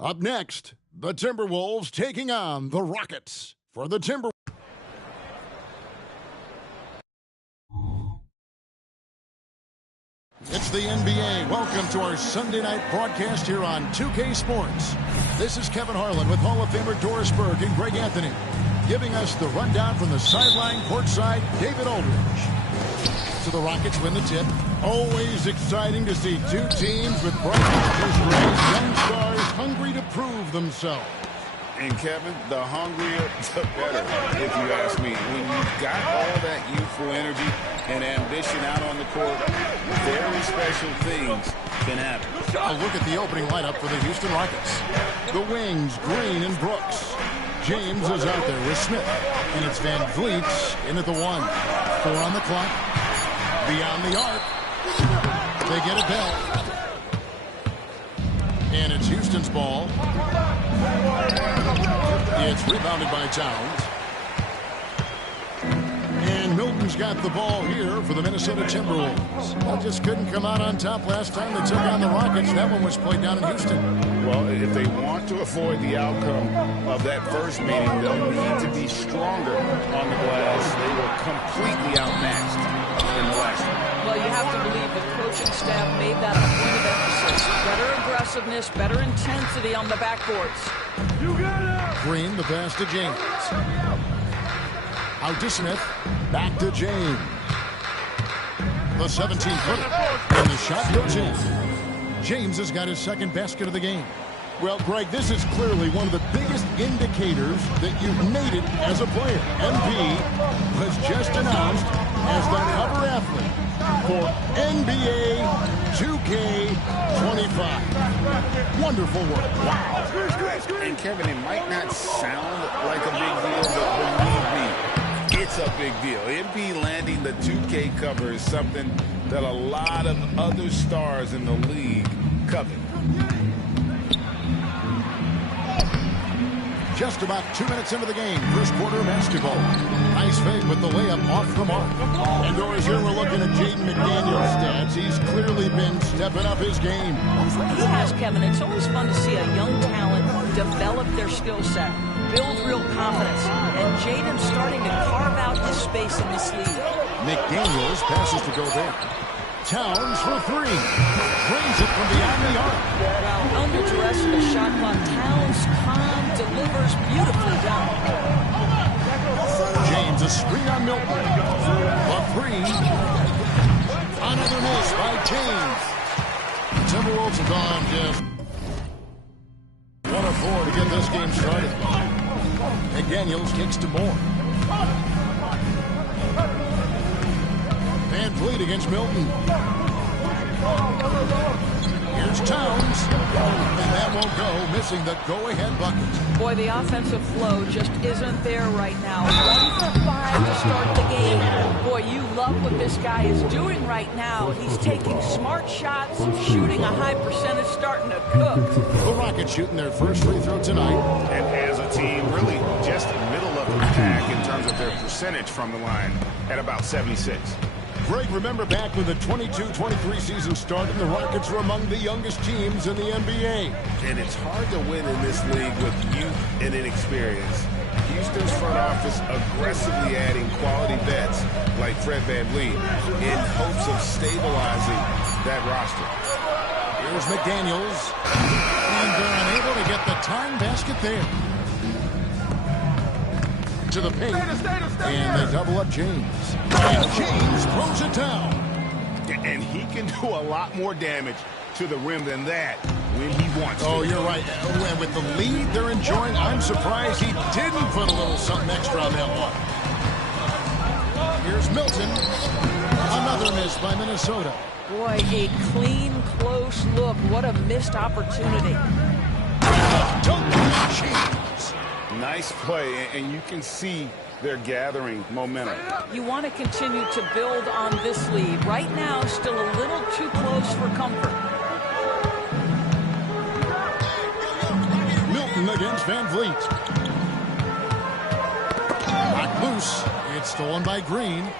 Up next, the Timberwolves taking on the Rockets. For the Timberwolves. It's the NBA. Welcome to our Sunday night broadcast here on 2K Sports. This is Kevin Harlan with Hall of Famer Doris Burke and Greg Anthony, giving us the rundown from the sideline courtside, David Aldridge. So the Rockets win the tip. Always exciting to see two teams with bright futures, young stars hungry to prove themselves. And Kevin, the hungrier, the better, if you ask me. When you've got all that youthful energy and ambition out on the court, very special things can happen. A look at the opening lineup for the Houston Rockets. The wings, Green and Brooks. James is out there with Smith. And it's Van Vliet in at the 1. 4 on the clock. Beyond the arc. They get it back. And it's Houston's ball. It's rebounded by Towns. And Milton's got the ball here for the Minnesota Timberwolves. They just couldn't come out on top last time they took on the Rockets. That one was played down in Houston. Well, if they want to avoid the outcome of that first meeting, they'll need to be stronger on the glass. They were completely outmatched in the last one. Well, you have to believe the coaching staff made that a point of emphasis. Better aggressiveness, better intensity on the backboards. You got it! Green, the pass to James. Out to Smith. Back to James. The 17-footer. And the shot goes in. James has got his second basket of the game. Well, Greg, this is clearly one of the biggest indicators that you've made it as a player. MP was just announced as the cover athlete for NBA 2K25. Wonderful work. Wow. And Kevin, it might not sound like a big deal, but believe me, it's a big deal. MP landing the 2K cover is something that a lot of other stars in the league covet. Just about 2 minutes into the game, first quarter of basketball. Nice fake with the layup off the mark. And Doris, here we're looking at Jaden McDaniel's stats. He's clearly been stepping up his game. He has, Kevin. It's always fun to see a young talent develop their skill set, build real confidence. And Jaden's starting to carve out his space in this league. McDaniels passes to Gobert. Towns for 3. Brings it from beyond the arc. Well, under duress of the shot clock, Towns delivers beautifully done. James, a screen on Milton. A 3. Another miss by James. The Timberwolves have gone just 1 of 4 to get this game started. McDaniels kicks to Moore. Van Vliet against Milton. Here's Towns. And that won't go, missing the go-ahead bucket. Boy, the offensive flow just isn't there right now. 1 for 5 to start the game. Boy, you love what this guy is doing right now. He's taking smart shots, shooting a high percentage, starting to cook. The Rockets shooting their first free throw tonight. And as a team, really just middle of the pack in terms of their percentage from the line at about 76. Greg, remember back when the 22-23 season started, the Rockets were among the youngest teams in the NBA. And it's hard to win in this league with youth and inexperience. Houston's front office aggressively adding quality vets like Fred VanVleet in hopes of stabilizing that roster. Here's McDaniels. And they're unable to get the tying basket there. To the paint, and they double up James. And James throws it down. And he can do a lot more damage to the rim than that when he wants to. Oh, you're right. And with the lead they're enjoying, I'm surprised he didn't put a little something extra on that one. Here's Milton. Another miss by Minnesota. Boy, a clean, close look. What a missed opportunity. Dunk by James. Nice play, and you can see they're gathering momentum. You want to continue to build on this lead. Right now, still a little too close for comfort. Milton against Van Vliet. Knocked loose. It's stolen by Green.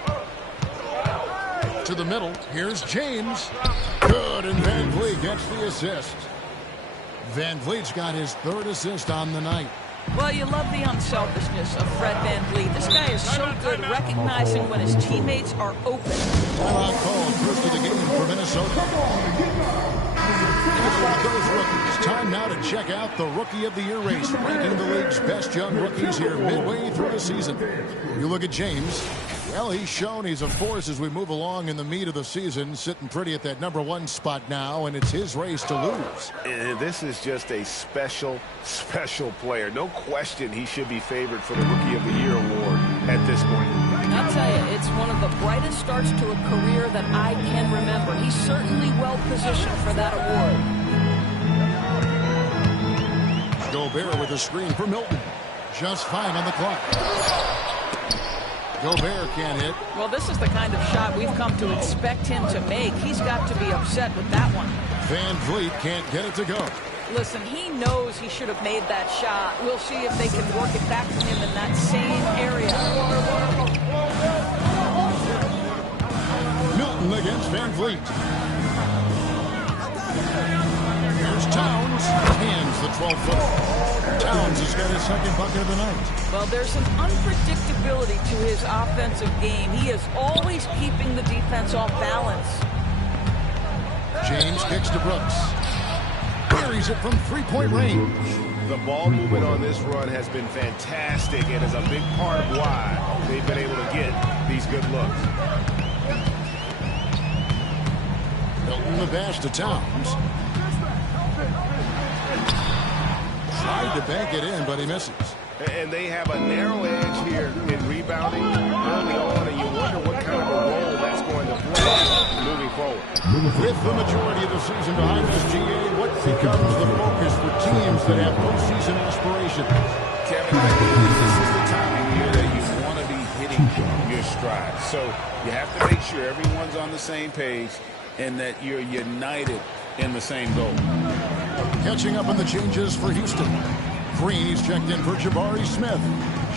To the middle. Here's James. Good, and Van Vliet gets the assist. Van Vliet's got his 3rd assist on the night. Well, you love the unselfishness of Fred Van Vliet. This guy is so good recognizing when his teammates are open. Timeout called, first of the game for Minnesota. It's one of those rookies. Time now to check out the Rookie of the Year race, ranking the league's best young rookies here midway through the season. You look at James. Well, he's shown he's a force as we move along in the meat of the season, sitting pretty at that #1 spot now, and it's his race to lose. And this is just a special, special player. No question he should be favored for the Rookie of the Year award at this point. I'll tell you, it's one of the brightest starts to a career that I can remember. He's certainly well-positioned for that award. Gobert with a screen for Milton. Just 5 on the clock. Gobert can't hit. Well, this is the kind of shot we've come to expect him to make. He's got to be upset with that one. Van Vliet can't get it to go. Listen, he knows he should have made that shot. We'll see if they can work it back to him in that same area. Milton against Van Vliet. Here's Towns. Hands the 12-footer. Towns has got his 2nd bucket of the night. Well, there's an unpredictability to his offensive game. He is always keeping the defense off balance. James kicks to Brooks. Buries it from 3-point range. The ball movement on this run has been fantastic and is a big part of why they've been able to get these good looks. Milton the pass to Towns. Tried to bank it in, but he misses. And they have a narrow edge here in rebounding early on, and you wonder what kind of a role that's going to play moving forward. With the majority of the season behind us, GA, what becomes the focus for teams that have postseason aspirations? Kevin, I believe this is the time of year that you want to be hitting your stride. So you have to make sure everyone's on the same page and that you're united in the same goal. Catching up on the changes for Houston. Green, he's checked in for Jabari Smith.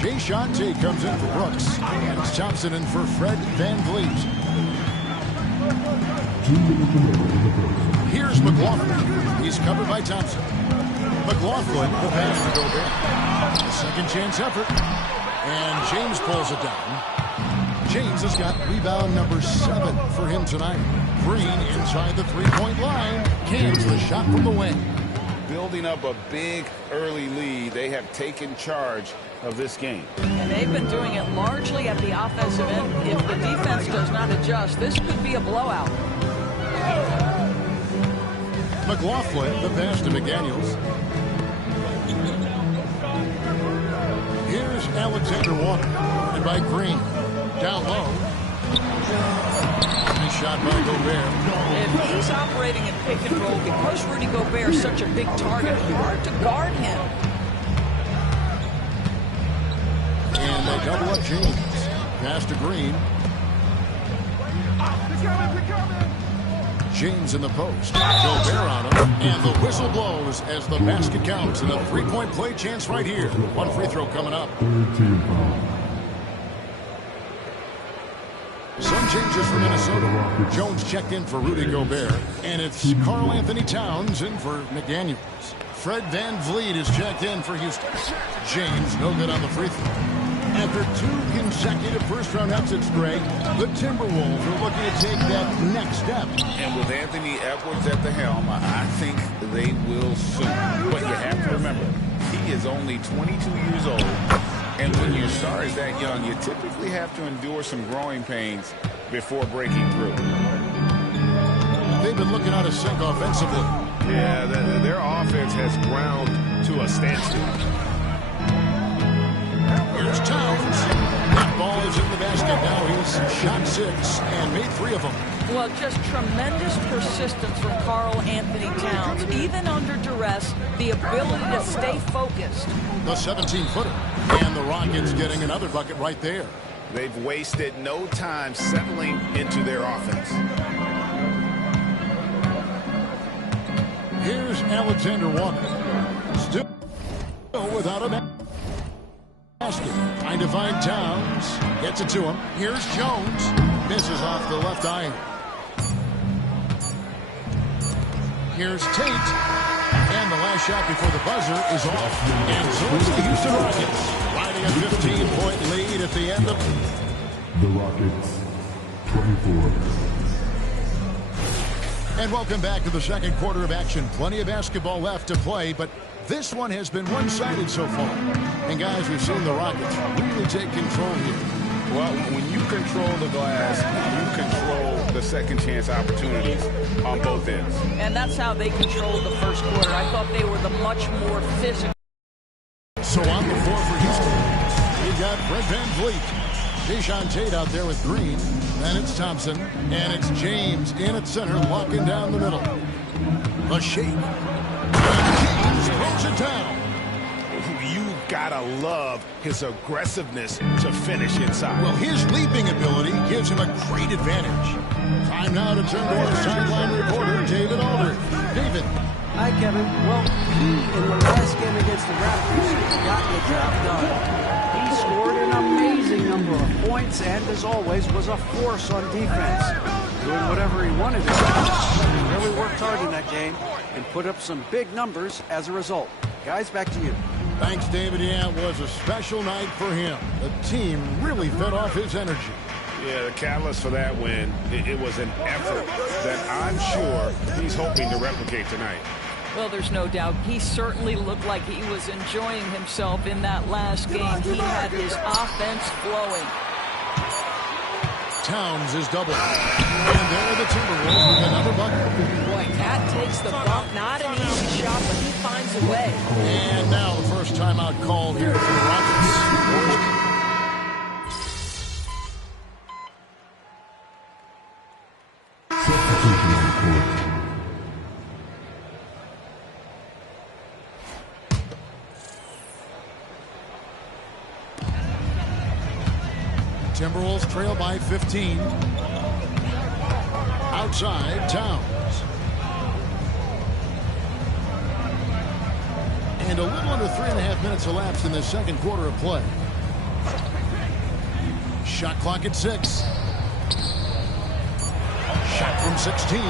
Jay Shante comes in for Brooks. And it's Thompson in for Fred Van Vliet. Here's McLaughlin. He's covered by Thompson. McLaughlin, the pass to Gobert. A second chance effort. And James pulls it down. James has got rebound #7 for him tonight. Green inside the 3-point line. Cans the shot from the wing. Building up a big early lead, they have taken charge of this game. And they've been doing it largely at the offensive end. If the defense does not adjust, this could be a blowout. McLaughlin, the pass to McDaniels. Here's Alexander Walker. And by Green. Down low. Nice shot by Gobert. If he's operating in pick and roll, because Rudy Gobert is such a big target, it's hard to guard him. And they double up James. Pass to Green. James in the post. Gobert on him. And the whistle blows as the basket counts. And a 3-point play chance right here. One free throw coming up. Some changes for Minnesota. Jones checked in for Rudy Gobert. And it's Karl Anthony Towns in for McDaniels. Fred Van Vliet is checked in for Houston. James no good on the free throw. After 2 consecutive first-round exits, Greg, the Timberwolves are looking to take that next step. And with Anthony Edwards at the helm, I think they will soon. But you have to remember, he is only 22 years old. And when your star is that young, you typically have to endure some growing pains before breaking through. They've been looking out of sync offensively. Yeah, their offense has ground to a standstill. Here's Towns. That ball is in the basket. Now he's shot 6 and made 3 of them. Well, just tremendous persistence from Karl Anthony Towns. Even under duress, the ability to stay focused. The 17-footer. And the Rockets getting another bucket right there. They've wasted no time settling into their offense. Here's Alexander Walker. Still without a basket. Trying to find Towns. Gets it to him. Here's Jones. Misses off the left iron. Here's Tate. And the last shot before the buzzer is off. And so it's the Houston Rockets, riding a 15-point lead at the end of the Rockets, 24. And welcome back to the second quarter of action. Plenty of basketball left to play, but this one has been one-sided so far. And guys, we've seen the Rockets really take control here. Well, when you control the glass, you control the second chance opportunities on both ends. And that's how they controlled the first quarter. I thought they were the much more physical. So on the floor for Houston, we've got Fred VanVleet. Deshaun Tate out there with Green. Then it's Thompson. And it's James in at center, locking down the middle. The shake. And James throws it down. You gotta love his aggressiveness to finish inside. Well, his leaping ability gives him a great advantage. Time now to turn to our sideline reporter, David Aldridge. David. Hi, Kevin. Well, he, in the last game against the Raptors, got the job done. He scored an amazing number of points and, as always, was a force on defense, doing whatever he wanted to do. He really worked hard in that game and put up some big numbers as a result. Guys, back to you. Thanks, David. Yeah, it was a special night for him. The team really fed off his energy. Yeah, the catalyst for that win, it was an effort that I'm sure he's hoping to replicate tonight. Well, there's no doubt. He certainly looked like he was enjoying himself in that last game. He had his offense flowing. Towns is doubled. And there are the Timberwolves with another bucket. Boy, Cat takes the bump. Not an easy shot, but he finds a way. And now the first timeout call here for the Rockets. Timberwolves trail by 15. Outside, Towns. And a little under 3.5 minutes elapsed in the second quarter of play. Shot clock at 6. Shot from 16.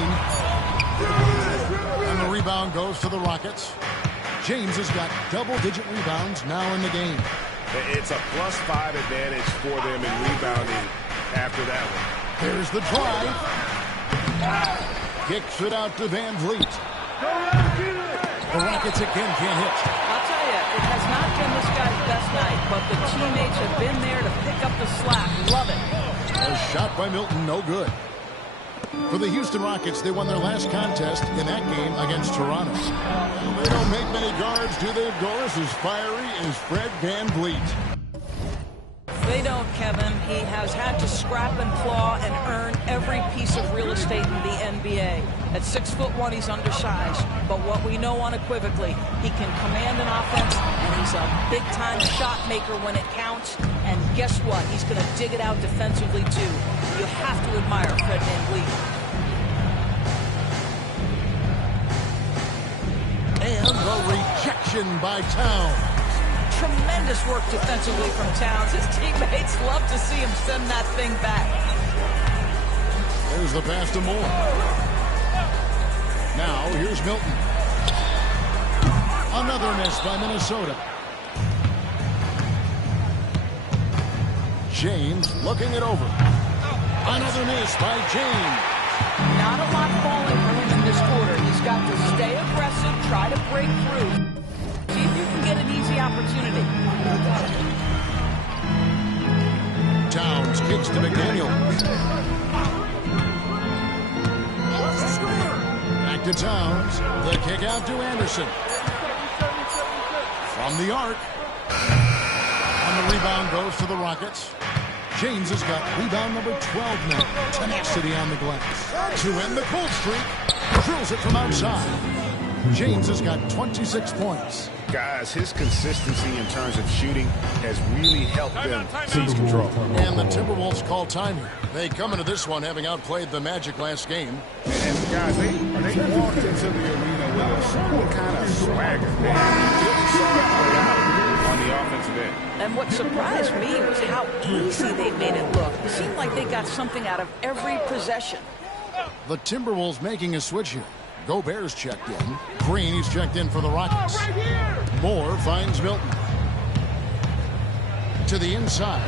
And the rebound goes to the Rockets. James has got double-digit rebounds now in the game. It's a +5 advantage for them in rebounding after that one. Here's the drive. Kicks it out to VanVleet. The Rockets again can't hit. I'll tell you, it has not been this guy's best night, but the teammates have been there to pick up the slack. Love it. A shot by Milton, no good. For the Houston Rockets, they won their last contest in that game against Toronto. Well, they don't make many guards, do they, Doris? As fiery as Fred VanVleet. They don't, Kevin. He has had to scrap and claw and earn every piece of real estate in the NBA. At 6'1", he's undersized. But what we know unequivocally, he can command an offense, and he's a big-time shot maker when it counts. And guess what? He's going to dig it out defensively, too. You have to admire Fred VanVleet. And the rejection by Towns. Tremendous work defensively from Towns. His teammates love to see him send that thing back. There's the pass to Moore. Now, here's Milton. Another miss by Minnesota. James looking it over. Another miss by James. Not a lot falling for him in this quarter. He's got to stay aggressive, try to break through. See if you can get an easy opportunity. Towns kicks to McDaniel. Back to Towns. The kick out to Anderson. From the arc. And the rebound goes to the Rockets. James has got rebound number 12 now. Tenacity on the glass. To end the cold streak. Drills it from outside. James has got 26 points. Guys, his consistency in terms of shooting has really helped them seize control. And the Timberwolves call time here. They come into this one having outplayed the Magic last game. And guys, they walked into the arena with a certain kind of swagger. They really saw it play out on the offensive end. And what surprised me was how easy they made it look. It seemed like they got something out of every possession. The Timberwolves making a switch here. Gobert's checked in. Green, he's checked in for the Rockets. Moore finds Milton. To the inside.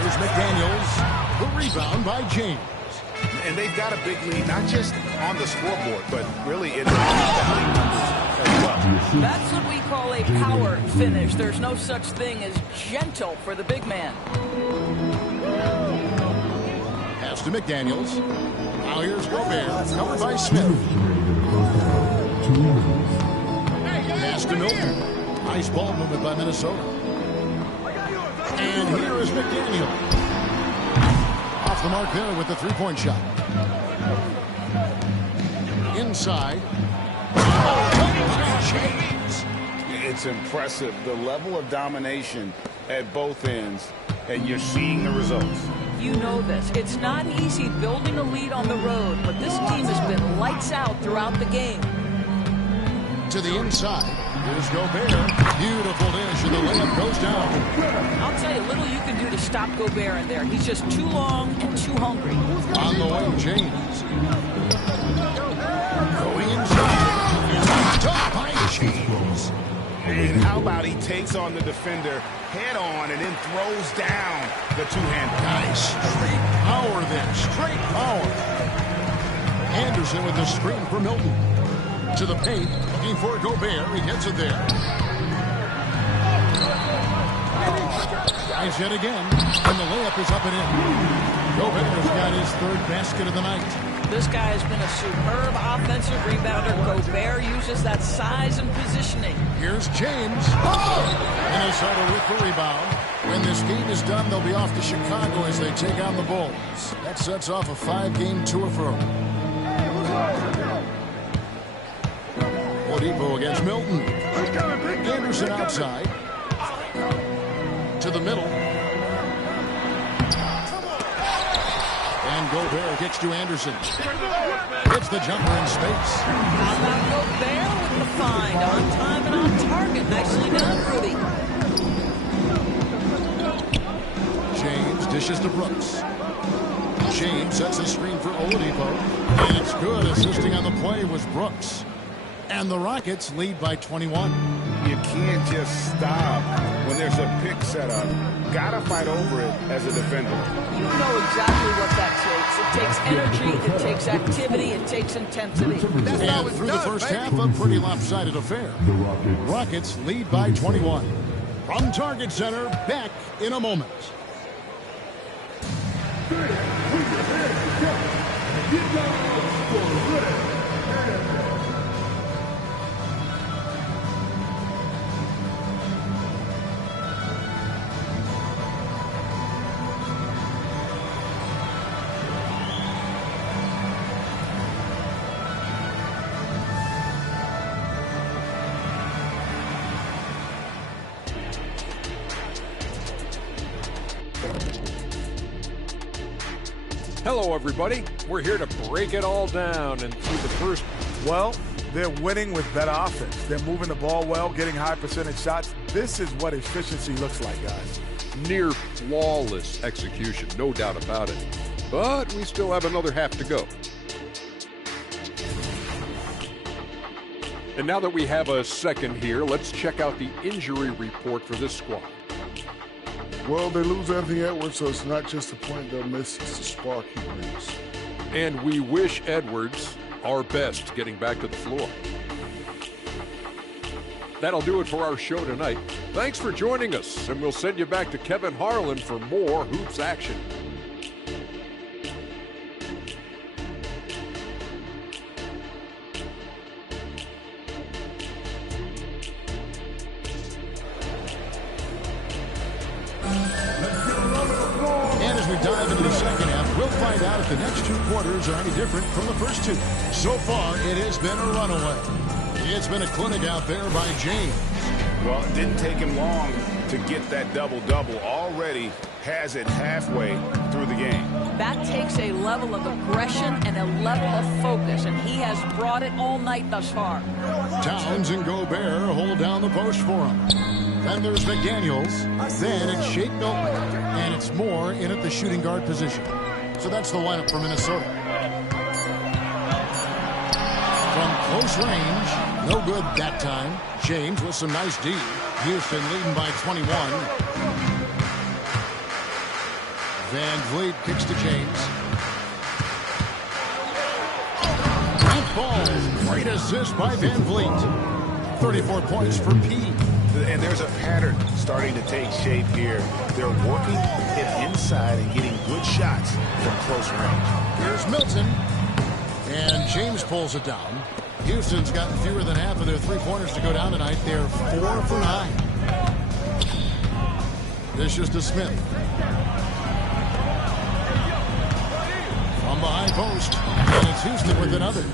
Here's McDaniels. The rebound by James. And they've got a big lead, not just on the scoreboard, but really in the rebounding numbers as well. That's what we call a power finish. There's no such thing as gentle for the big man. Pass to McDaniels. Now here's Gobert, covered by Smith. Pass to Milton. Nice ball movement by Minnesota. And here is McDaniel. Off the mark there with the three-point shot. Inside. James. It's impressive, the level of domination at both ends, and you're seeing the results. You know this. It's not easy building a lead on the road, but this team has been lights out throughout the game. To the inside. Here's Gobert. Beautiful dish, and the layup goes down. I'll tell you, little you can do to stop Gobert in there. He's just too long and too hungry. On the way, James. Going inside. Top by James. And how about he takes on the defender head on and then throws down the two-hander. Nice. Straight power there. Straight power. Anderson with the screen for Milton. To the paint. Looking for Gobert. He gets it there. Guys yet again. And the layup is up and in. Gobert has got his third basket of the night. This guy has been a superb offensive rebounder. Gobert uses that size and positioning. Here's James. Minnesota with the rebound. When this game is done, they'll be off to Chicago as they take on the Bulls. That sets off a 5-game tour for them. Oladipo against Milton. Anderson outside. To the middle. And Gobert gets to Anderson. Hits the jumper in space. How about Gobert with the find? On time and on target. Nicely done, Rudy. James dishes to Brooks. James sets a screen for Oladipo. And it's good. Assisting on the play was Brooks. And the Rockets lead by 21. You can't just stop when there's a pick set up. Gotta fight over it as a defender. You know exactly what that takes. It takes energy, it takes activity, it takes intensity. And through the first half, a pretty lopsided affair. The Rockets lead by 21. From Target Center, back in a moment. Hello, everybody. We're here to break it all down and through the first. Well, they're winning with better offense. They're moving the ball well, getting high percentage shots. This is what efficiency looks like, guys. Near flawless execution, no doubt about it. But we still have another half to go. And now that we have a second here, let's check out the injury report for this squad. Well, they lose Anthony Edwards, so it's not just the point they'll miss, it's the spark he brings. And we wish Edwards our best getting back to the floor. That'll do it for our show tonight. Thanks for joining us, and we'll send you back to Kevin Harlan for more Hoops action. And as we dive into the second half, we'll find out if the next two quarters are any different from the first two. So far, it has been a runaway. It's been a clinic out there by James. Well, it didn't take him long to get that double-double. Already has it halfway through the game. That takes a level of aggression and a level of focus, and he has brought it all night thus far. Towns and Gobert hold down the post for him. Then there's McDaniels. Then it's Shake Milton. And it's Moore in at the shooting guard position. So that's the lineup for Minnesota. From close range. No good that time. James with some nice D. Houston leading by 21. Van Vliet kicks to James. That ball. Great assist by Van Vliet. 34 points for P. And there's a pattern starting to take shape here. They're working it inside and getting good shots from close range. Here's Milton. And James pulls it down. Houston's gotten fewer than half of their three-pointers to go down tonight. They're 4 for 9. This is to Smith. From behind post. And it's Houston with another.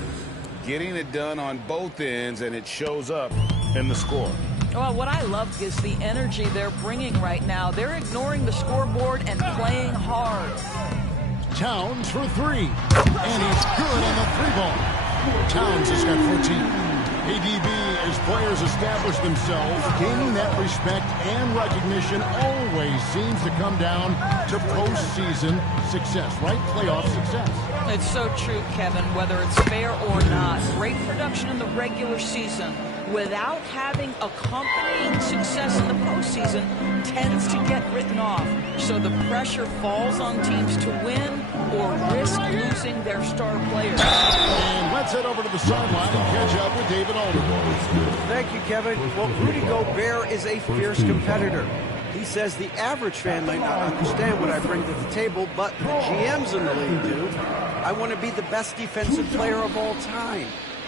Getting it done on both ends, and it shows up in the score. Well, what I love is the energy they're bringing right now. They're ignoring the scoreboard and playing hard. Towns for 3. And he's good on the 3-ball. Towns has got 14. ADB, as players establish themselves, gaining that respect and recognition always seems to come down to postseason success, right? Playoff success. It's so true, Kevin, whether it's fair or not. Great production in the regular season without having accompanying success in the postseason tends to get written off. So the pressure falls on teams to win or risk losing their star players. And let's head over to the sideline and catch up with David Alderman. Thank you, Kevin. Well, Rudy Gobert is a fierce competitor. He says the average fan might not understand what I bring to the table, but the GMs in the league do. I want to be the best defensive player of all time.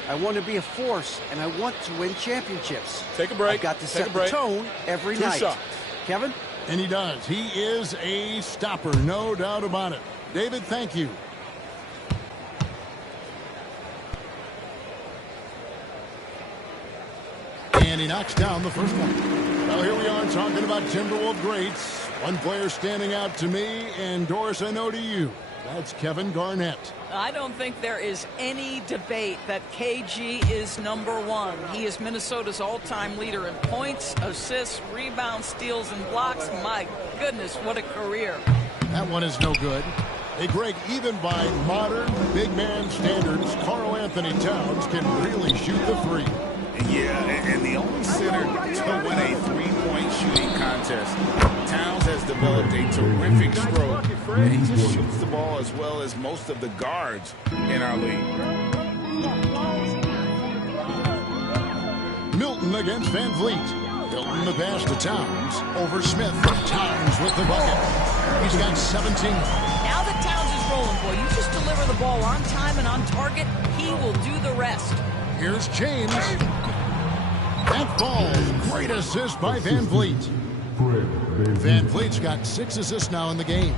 I want to be a force, and I want to win championships. Take a break. I've got to set the tone every night. Shots. Kevin? And he does. He is a stopper, no doubt about it. David, thank you. And he knocks down the first one. Well, here we are talking about Timberwolves greats. One player standing out to me, and Doris, I know to you. That's Kevin Garnett. I don't think there is any debate that KG is #1. He is Minnesota's all-time leader in points, assists, rebounds, steals, and blocks. My goodness, what a career. That one is no good. Hey, Greg, even by modern big man standards, Karl Anthony Towns can really shoot the three. Yeah, and the only center to win a three-point shooting contest. Towns has developed a terrific stroke, and he just shoots the ball as well as most of the guards in our league. Milton against Van Vliet. Milton the pass to Towns. Over Smith. Towns with the bucket. He's got 17. Now that Towns is rolling, boy, you just deliver the ball on time and on target, he will do the rest. Here's James. That ball. Great assist by Van Vliet. Van Vliet's got 6 assists now in the game.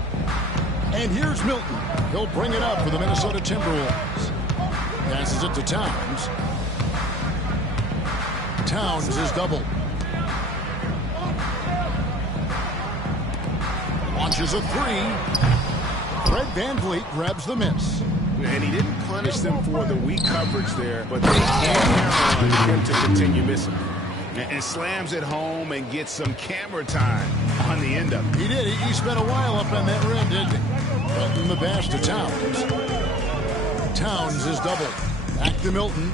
And here's Milton. He'll bring it up for the Minnesota Timberwolves. Passes it to Towns. Towns is doubled. Launches a 3. Fred Van Vliet grabs the miss. And he didn't punish them for the weak coverage there, but they can't count on him to continue missing. And slams it home and gets some camera time on the end of it. He did. He spent a while up on that rim, didn't he? Milton the pass to Towns. Towns is doubled. Back to Milton.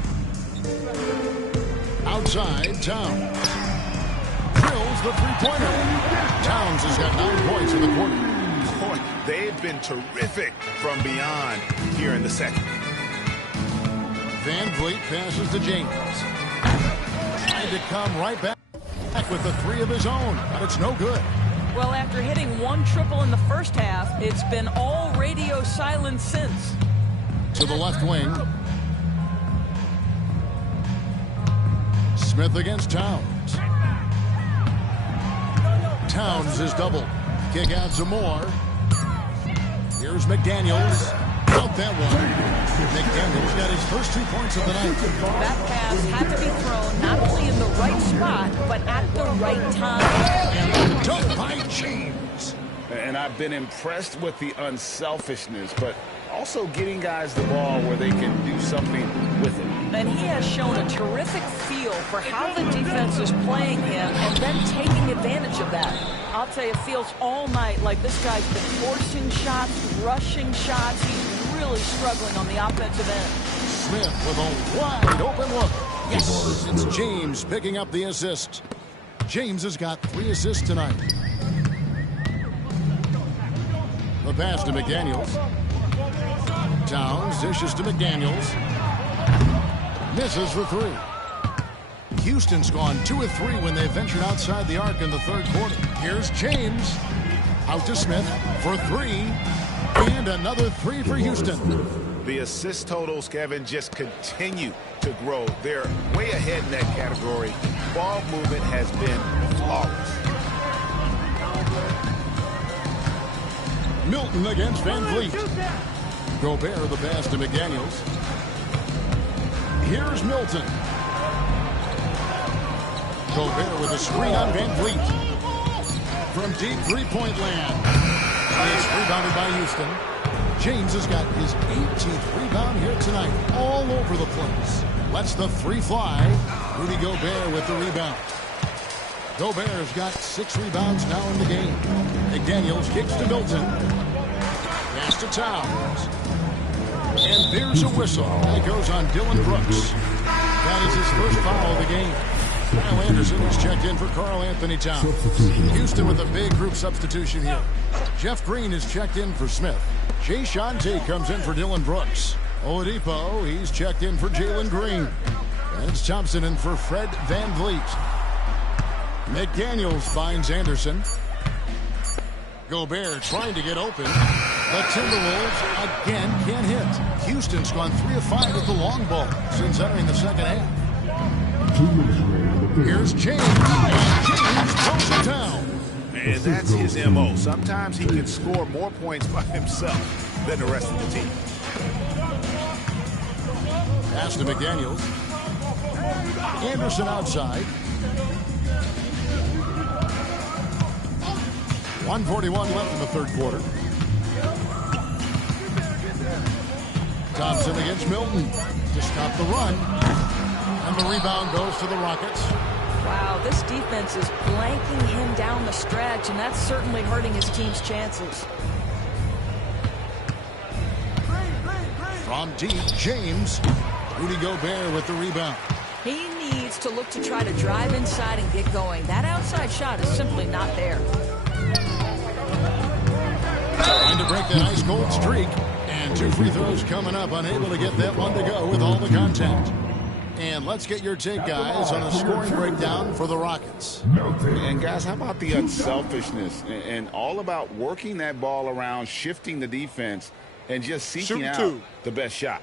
Outside, Towns. Drills the three-pointer. Towns has got 9 points in the quarter. Boy, they've been terrific from beyond here in the second. Van Vliet passes to James. Trying to come right back with the 3 of his own, but it's no good. Well, after hitting 1 triple in the first half, it's been all radio silence since. To the left wing. Smith against Towns. Towns is doubled. Kick out some more. Here's McDaniels. Out that one. McDaniels got his first 2 points of the night. That pass had to be thrown not only in the right spot, but at the right time. And dunk by James. And I've been impressed with the unselfishness, but also getting guys the ball where they can do something with it. And he has shown a terrific feel for how the defense is playing him and then taking advantage of that. I'll tell you, it feels all night like this guy's been forcing shots, rushing shots. He's really struggling on the offensive end. Smith with a wide open look. Yes, it's James picking up the assist. James has got 3 assists tonight. The pass to McDaniels. Towns dishes to McDaniels. Misses for 3. Houston's gone 2 of 3 when they ventured outside the arc in the third quarter. Here's James. Out to Smith for 3. And another 3 for Houston. The assist totals, Kevin, just continue to grow. They're way ahead in that category. Ball movement has been flawless. Milton against Van Vliet. Gobert the pass to McDaniels. Here's Milton. Gobert with a screen on Van Vliet. From deep three-point land. It's rebounded by Houston. James has got his 18th rebound here tonight. All over the place. Lets the 3 fly. Rudy Gobert with the rebound. Gobert's got 6 rebounds now in the game. McDaniels kicks to Milton. Pass to Towns. And there's a whistle. That goes on Dylan Brooks. That is his first foul of the game. Kyle Anderson is checked in for Karl Anthony Towns. Houston with a big group substitution here. Jeff Green is checked in for Smith. Jay Shante comes in for Dylan Brooks. Oladipo, he's checked in for Jalen Green. And it's Thompson in for Fred Van Vliet. McDaniels finds Anderson. Gobert trying to get open. The Timberwolves again can't hit. Houston's gone 3 of 5 with the long ball since entering the second half. Here's James. James throws it down. And that's his MO. Sometimes he can score more points by himself than the rest of the team. Pass to McDaniels. Anderson outside. 1:41 left in the third quarter. Thompson against Milton to stop the run. And the rebound goes to the Rockets. Wow, this defense is blanking him down the stretch, and that's certainly hurting his team's chances. From deep, James. Rudy Gobert with the rebound. He needs to look to try to drive inside and get going. That outside shot is simply not there. Trying to break that ice cold streak. And 2 free throws coming up. Unable to get that one to go with all the contact. And let's get your take, guys, on the scoring breakdown for the Rockets. And, guys, how about the unselfishness and all about working that ball around, shifting the defense, and just seeking out the best shot.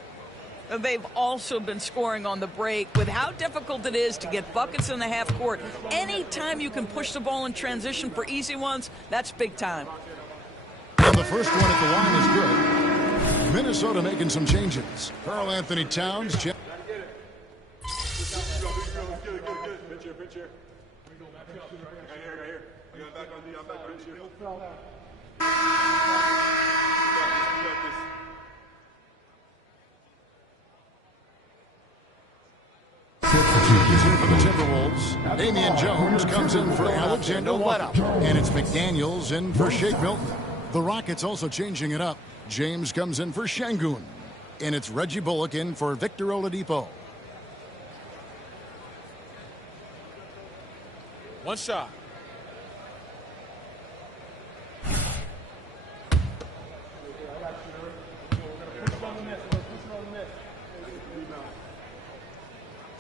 They've also been scoring on the break. With how difficult it is to get buckets in the half court, anytime you can push the ball in transition for easy ones, that's big time. And the first one at the line is good. Minnesota making some changes. Karl Anthony Towns. For the Timberwolves, Damian Jones comes in for Alexander Walker. And it's McDaniels in for Shake Milton. The Rockets also changing it up. James comes in for Şengün. And it's Reggie Bullock in for Victor Oladipo. One shot.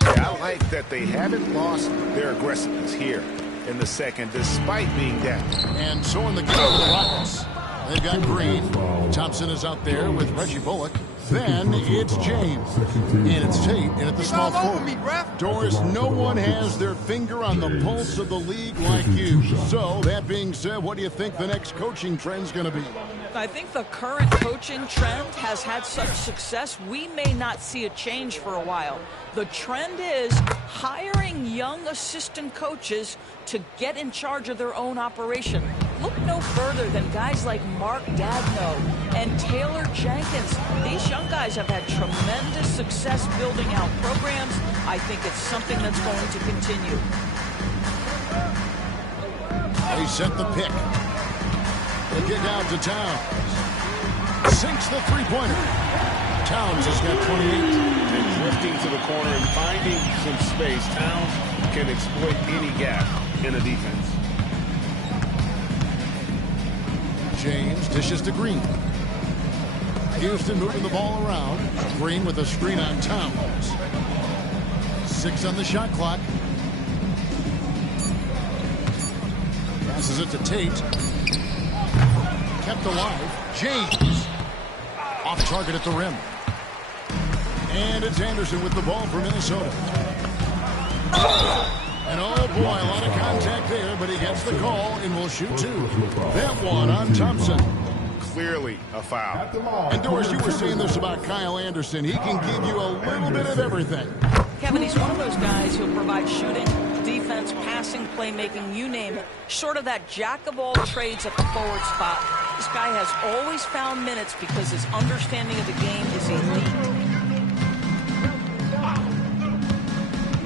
I like that they haven't lost their aggressiveness here in the second, despite being down. And so in the game for the Rockets, they've got Green. Thompson is out there with Reggie Bullock. Then it's James. And it's Tate in at the small forward. Doris, no one has their finger on the pulse of the league like you. So, that being said, what do you think the next coaching trend's going to be? I think the current coaching trend has had such success, we may not see a change for a while. The trend is hiring young assistant coaches to get in charge of their own operation. Look no further than guys like Mark Dadno and Taylor Jenkins. These young guys have had tremendous success building out programs. I think it's something that's going to continue. They set the pick. They get down to Towns. Sinks the three-pointer. Towns has got 28. And drifting to the corner and finding some space, Towns can exploit any gap in a defense. James dishes to Green. Houston moving the ball around. Green with a screen on Towns. 6 on the shot clock. Passes it to Tate. Kept alive. James. Off target at the rim. And it's Anderson with the ball for Minnesota. And oh boy, a lot of contact there, but he gets the call and will shoot 2. That one on Thompson. Clearly a foul. And Doris, you were saying this about Kyle Anderson. He can give you a little bit of everything. Kevin, he's one of those guys who'll provide shooting, defense, passing, playmaking, you name it. Sort of that jack of all trades at the forward spot. This guy has always found minutes because his understanding of the game is elite.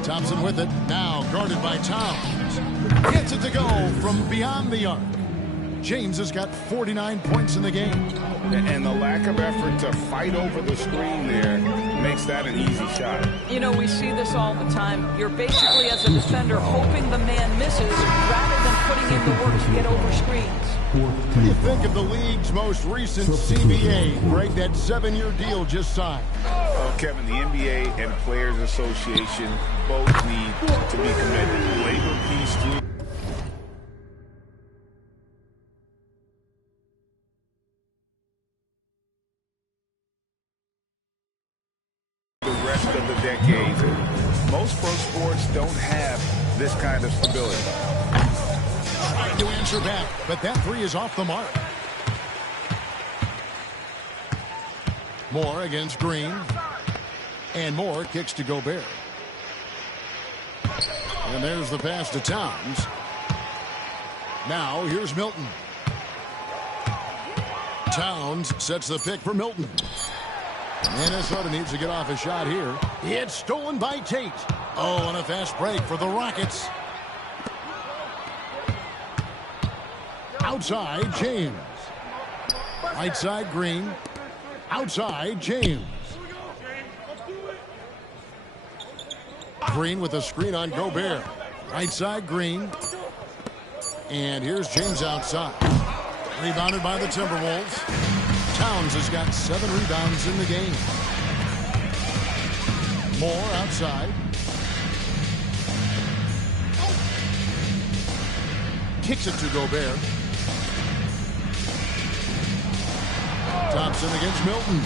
Thompson with it. Now guarded by Towns. Gets it to go from beyond the arc. James has got 49 points in the game. And the lack of effort to fight over the screen there makes that an easy shot. You know, we see this all the time. You're basically, as a defender, hoping the man misses rather than putting in the work to get over screens. What do you think of the league's most recent CBA? Greg, that 7-year deal just signed. Well, Kevin, the NBA and Players Association both need to be commended. Labor peace through the rest of the decade. Most pro sports don't have this kind of stability. Trying to answer back, but that 3 is off the mark. Moore against Green. And Moore kicks to Gobert. And there's the pass to Towns. Now here's Milton. Towns sets the pick for Milton. Minnesota needs to get off a shot here. It's stolen by Tate. Oh, and a fast break for the Rockets. Outside, James. Right side, Green. Outside, James. Green with a screen on Gobert. Right side, Green. And here's James outside. Rebounded by the Timberwolves. Towns has got 7 rebounds in the game. Moore outside. Kicks it to Gobert. Thompson against Milton.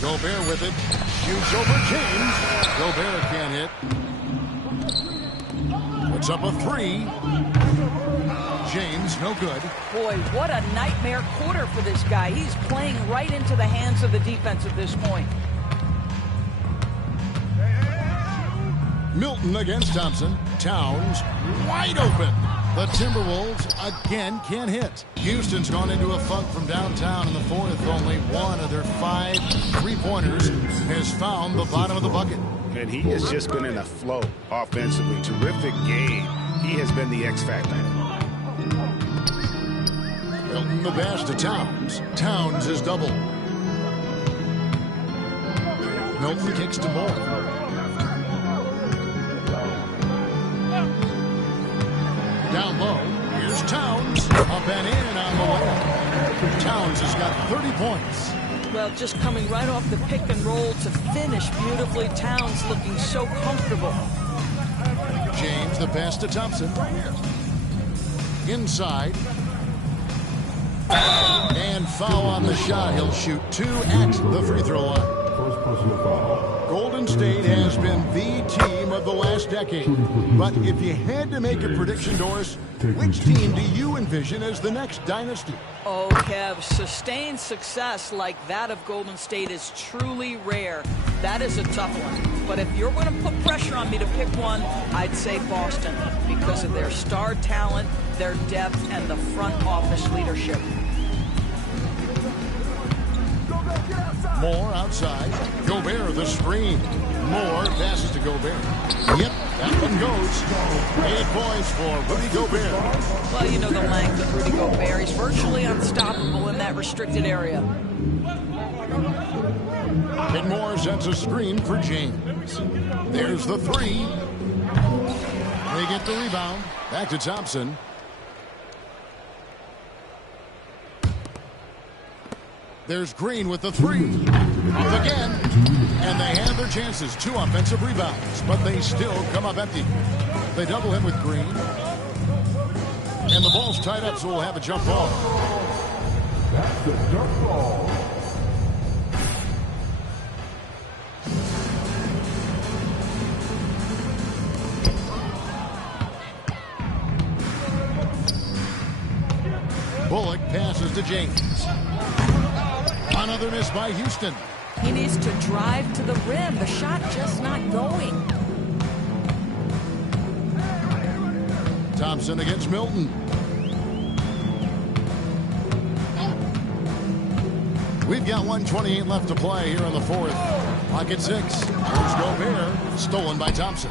Gobert with it. Shoots over James. Gobert can't hit. Puts up a 3. James, no good. Boy, what a nightmare quarter for this guy. He's playing right into the hands of the defense at this point. Milton against Thompson. Towns wide open. The Timberwolves again can't hit. Houston's gone into a funk from downtown in the 4th. Only one of their 5 3-pointers has found the bottom of the bucket. And he has just been in a flow offensively. Terrific game. He has been the X factor. Milton the pass to Towns. Towns is double. Milton kicks to Moore. Down low, here's Towns. Up and in on the way. Towns has got 30 points. Well, just coming right off the pick and roll to finish beautifully. Towns looking so comfortable. James, the pass to Thompson. Inside. And foul on the shot. He'll shoot 2 at the free throw line. Golden State has been the team of the last decade. But if you had to make a prediction, Doris, which team do you envision as the next dynasty? Oh, Kev, sustained success like that of Golden State is truly rare. That is a tough one. But if you're going to put pressure on me to pick one, I'd say Boston because of their star talent, their depth, and the front office leadership. Moore outside. Gobert the screen. Moore passes to Gobert. Yep, that one goes. 8 points for Rudy Gobert. Well, you know the length of Rudy Gobert. He's virtually unstoppable in that restricted area. And Moore sets a screen for James. There's the 3. They get the rebound. Back to Thompson. There's Green with the 3. Up again. And they have their chances. 2 offensive rebounds. But they still come up empty. They double him with Green. And the ball's tied up, so we'll have a jump ball. That's the jump ball. Bullock passes to James. Another miss by Houston. He needs to drive to the rim. The shot just not going. Thompson against Milton. We've got 1:28 left to play here in the 4th. Clock at 6. Here's Gobert. Stolen by Thompson.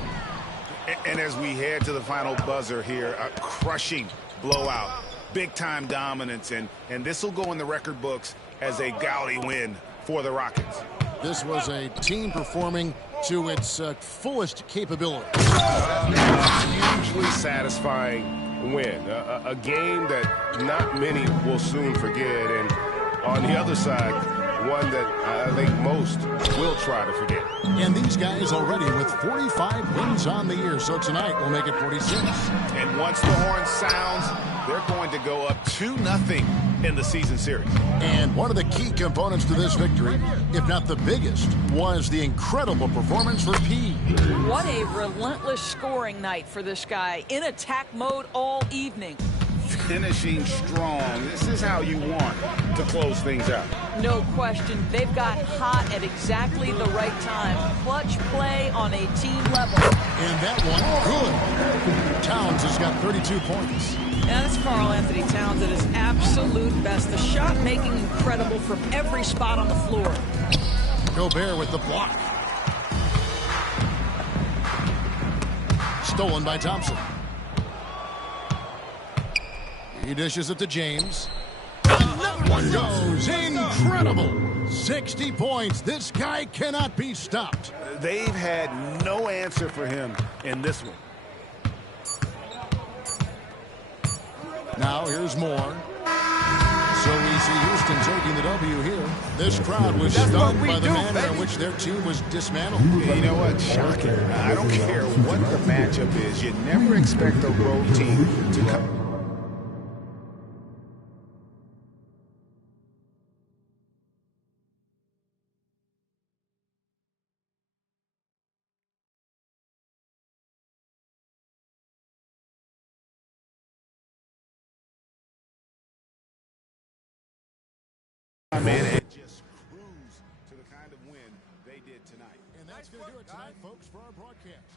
And as we head to the final buzzer here, a crushing blowout. Big-time dominance, and this will go in the record books as a gaudy win for the Rockets. This was a team performing to its fullest capability. A hugely satisfying win. A game that not many will soon forget, and on the other side, one that I think most will try to forget. And these guys already with 45 wins on the year, so tonight we'll make it 46. And once the horn sounds, they're going to go up 2-0 in the season series. And one of the key components to this victory, if not the biggest, was the incredible performance for P. What a relentless scoring night for this guy. In attack mode all evening. Finishing strong. This is how you want to close things out. No question. They've got hot at exactly the right time. Clutch play on a team level. And that one, good. Towns has got 32 points. Now, that's Karl Anthony Towns at his absolute best. The shot making incredible from every spot on the floor. Gobert with the block. Stolen by Thompson. He dishes it to James. Another one goes. Incredible. 60 points. This guy cannot be stopped. They've had no answer for him in this one. Now here's Moore. So we see Houston taking the W here. This crowd was stunned by the manner in which their team was dismantled. You know what? Shocking. I don't care what the matchup is. You never expect a road team to come. Man, and just cruise to the kind of win they did tonight. And that's going to do it tonight, folks, for our broadcast.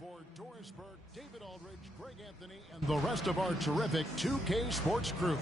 For Doris Burke, David Aldridge, Greg Anthony, and the rest of our terrific 2K Sports crew.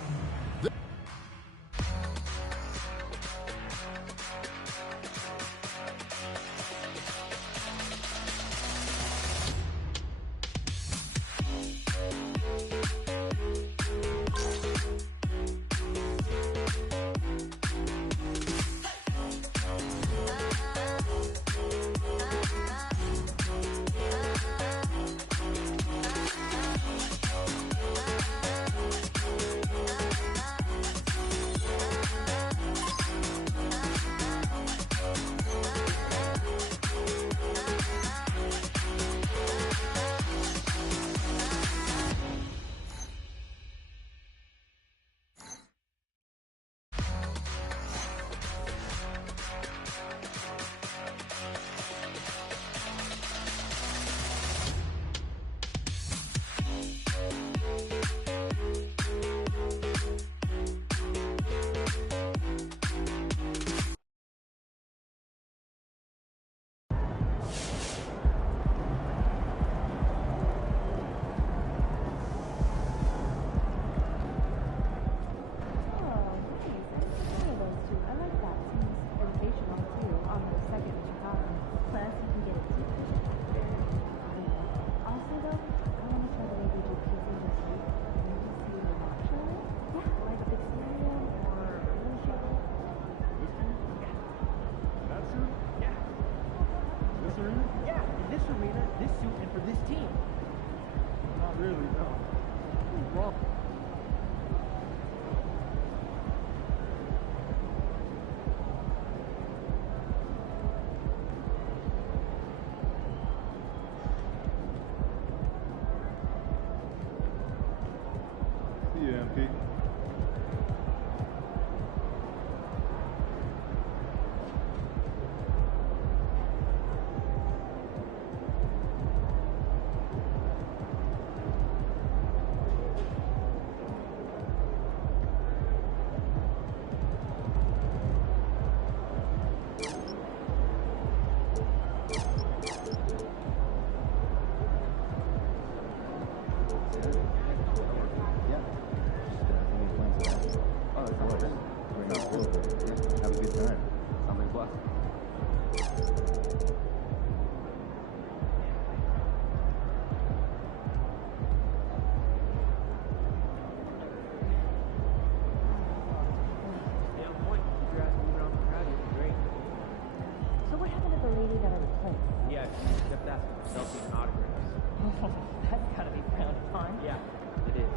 this suit and for this team. Not really, no. What's wrong? See you, MP. That's gotta be frowned upon. Yeah, it is.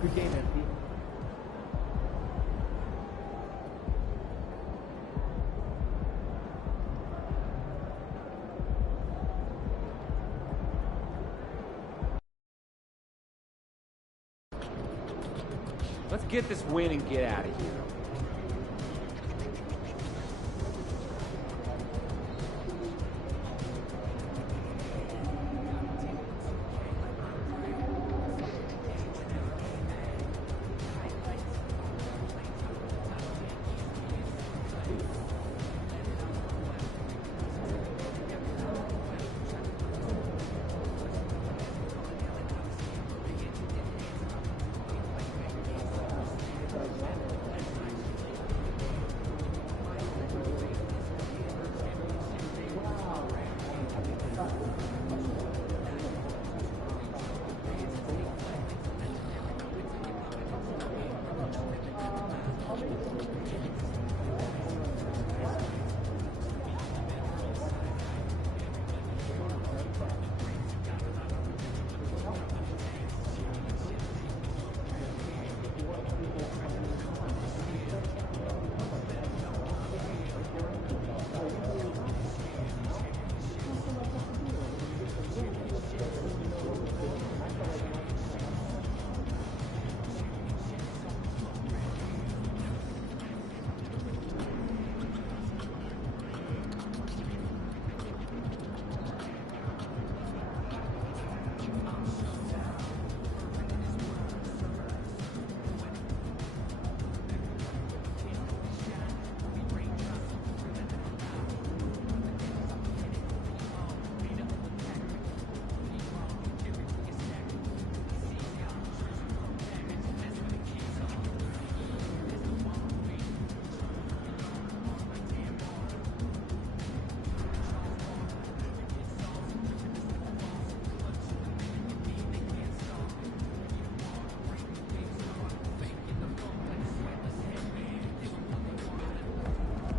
Good game, MP. Let's get this win and get out of here.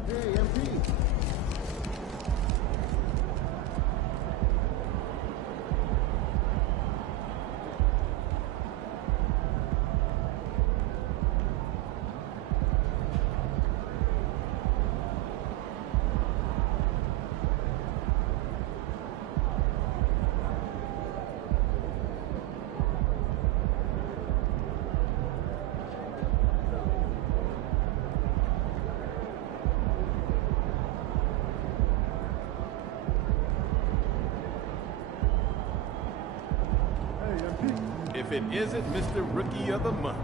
Hey, MP. If it isn't Mr. Rookie of the Month.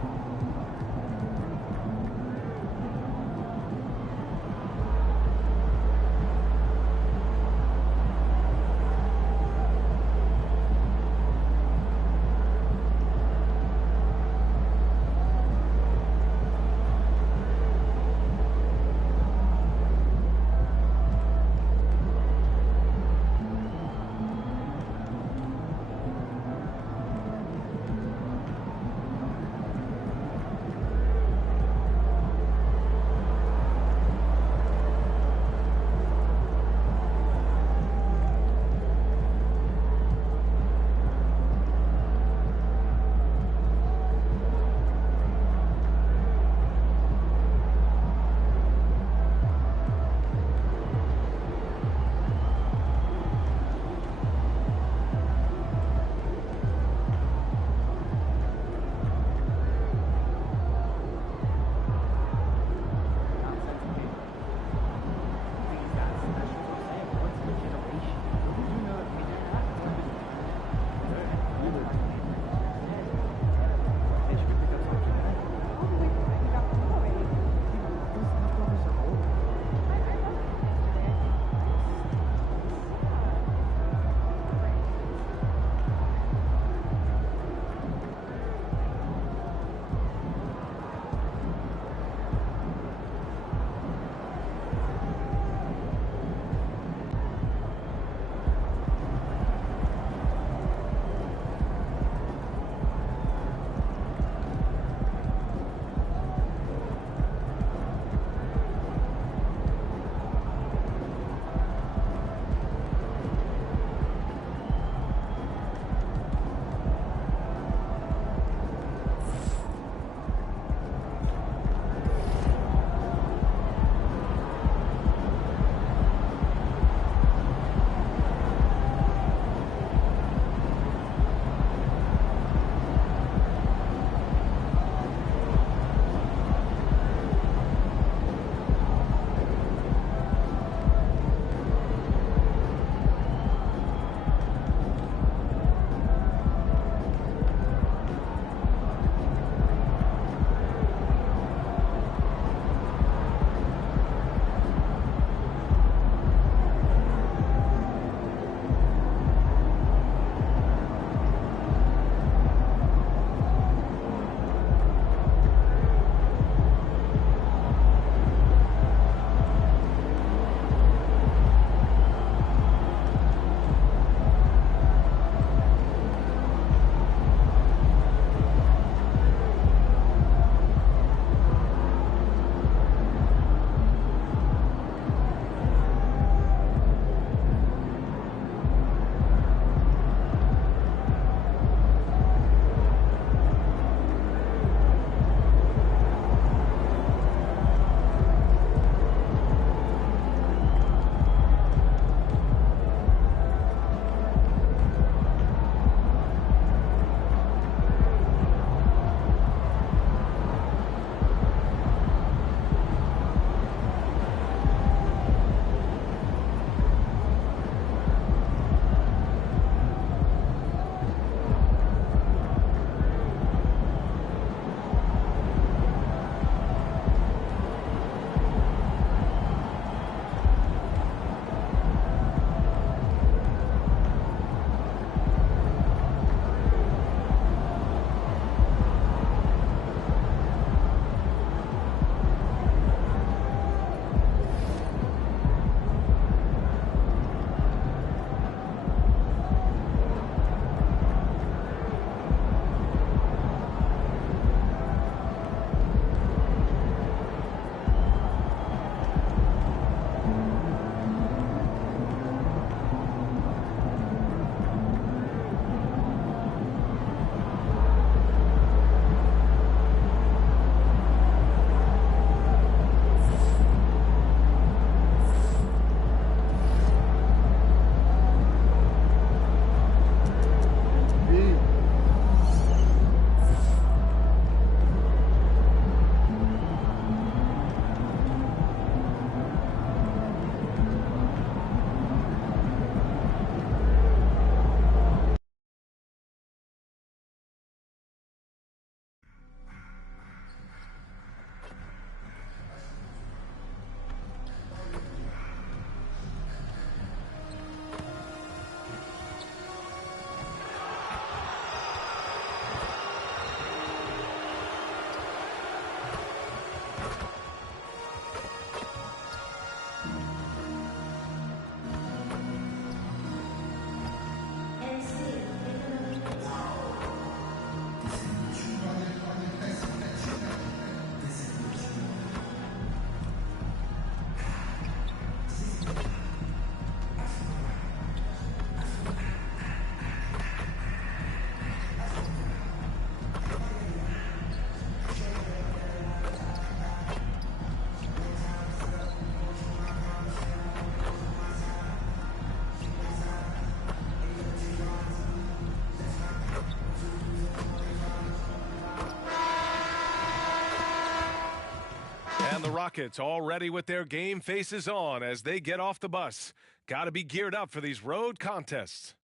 Rockets all ready with their game faces on as they get off the bus. Got to be geared up for these road contests.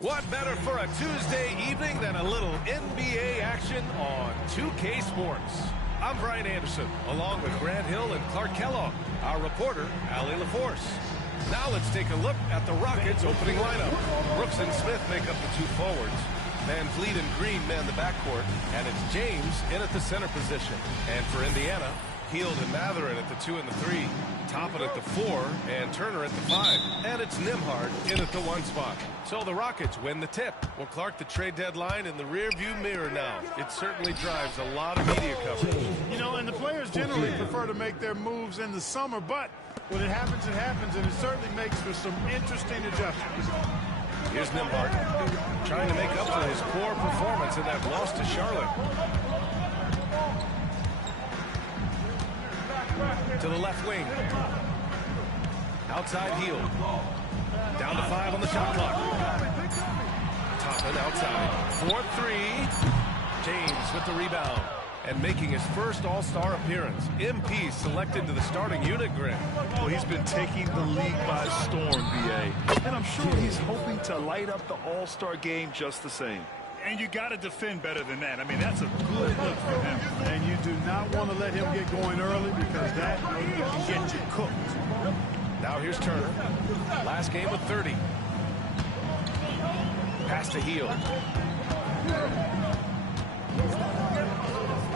What better for a Tuesday evening than a little NBA action on 2K Sports? I'm Brian Anderson, along with Grant Hill and Clark Kellogg, our reporter, Allie LaForce. Now let's take a look at the Rockets' opening lineup. Brooks and Smith make up the two forwards. Van Vliet and Green man the backcourt, and it's James in at the center position. And for Indiana, Hield and Matherin at the 2 and the 3, Toppin at the 4, and Turner at the 5. And it's Nembhard in at the 1 spot. So the Rockets win the tip. Well, Clark, the trade deadline in the rearview mirror now. It certainly drives a lot of media coverage. You know, and the players generally prefer to make their moves in the summer, but when it happens, and it certainly makes for some interesting adjustments. Here's Nembhard trying to make up for his poor performance in that loss to Charlotte. To the left wing. Outside Hield. Down to 5 on the shot clock. Toppin outside. 4-3. James with the rebound. And making his first All-Star appearance. MP selected to the starting unit, Grant. Oh, he's been taking the league by storm, B.A. And I'm sure he's hoping to light up the All-Star game just the same. And you got to defend better than that. I mean, that's a good look for him. And you do not want to let him get going early because that can get you cooked. Now here's Turner. Last game with 30. Pass to Hield.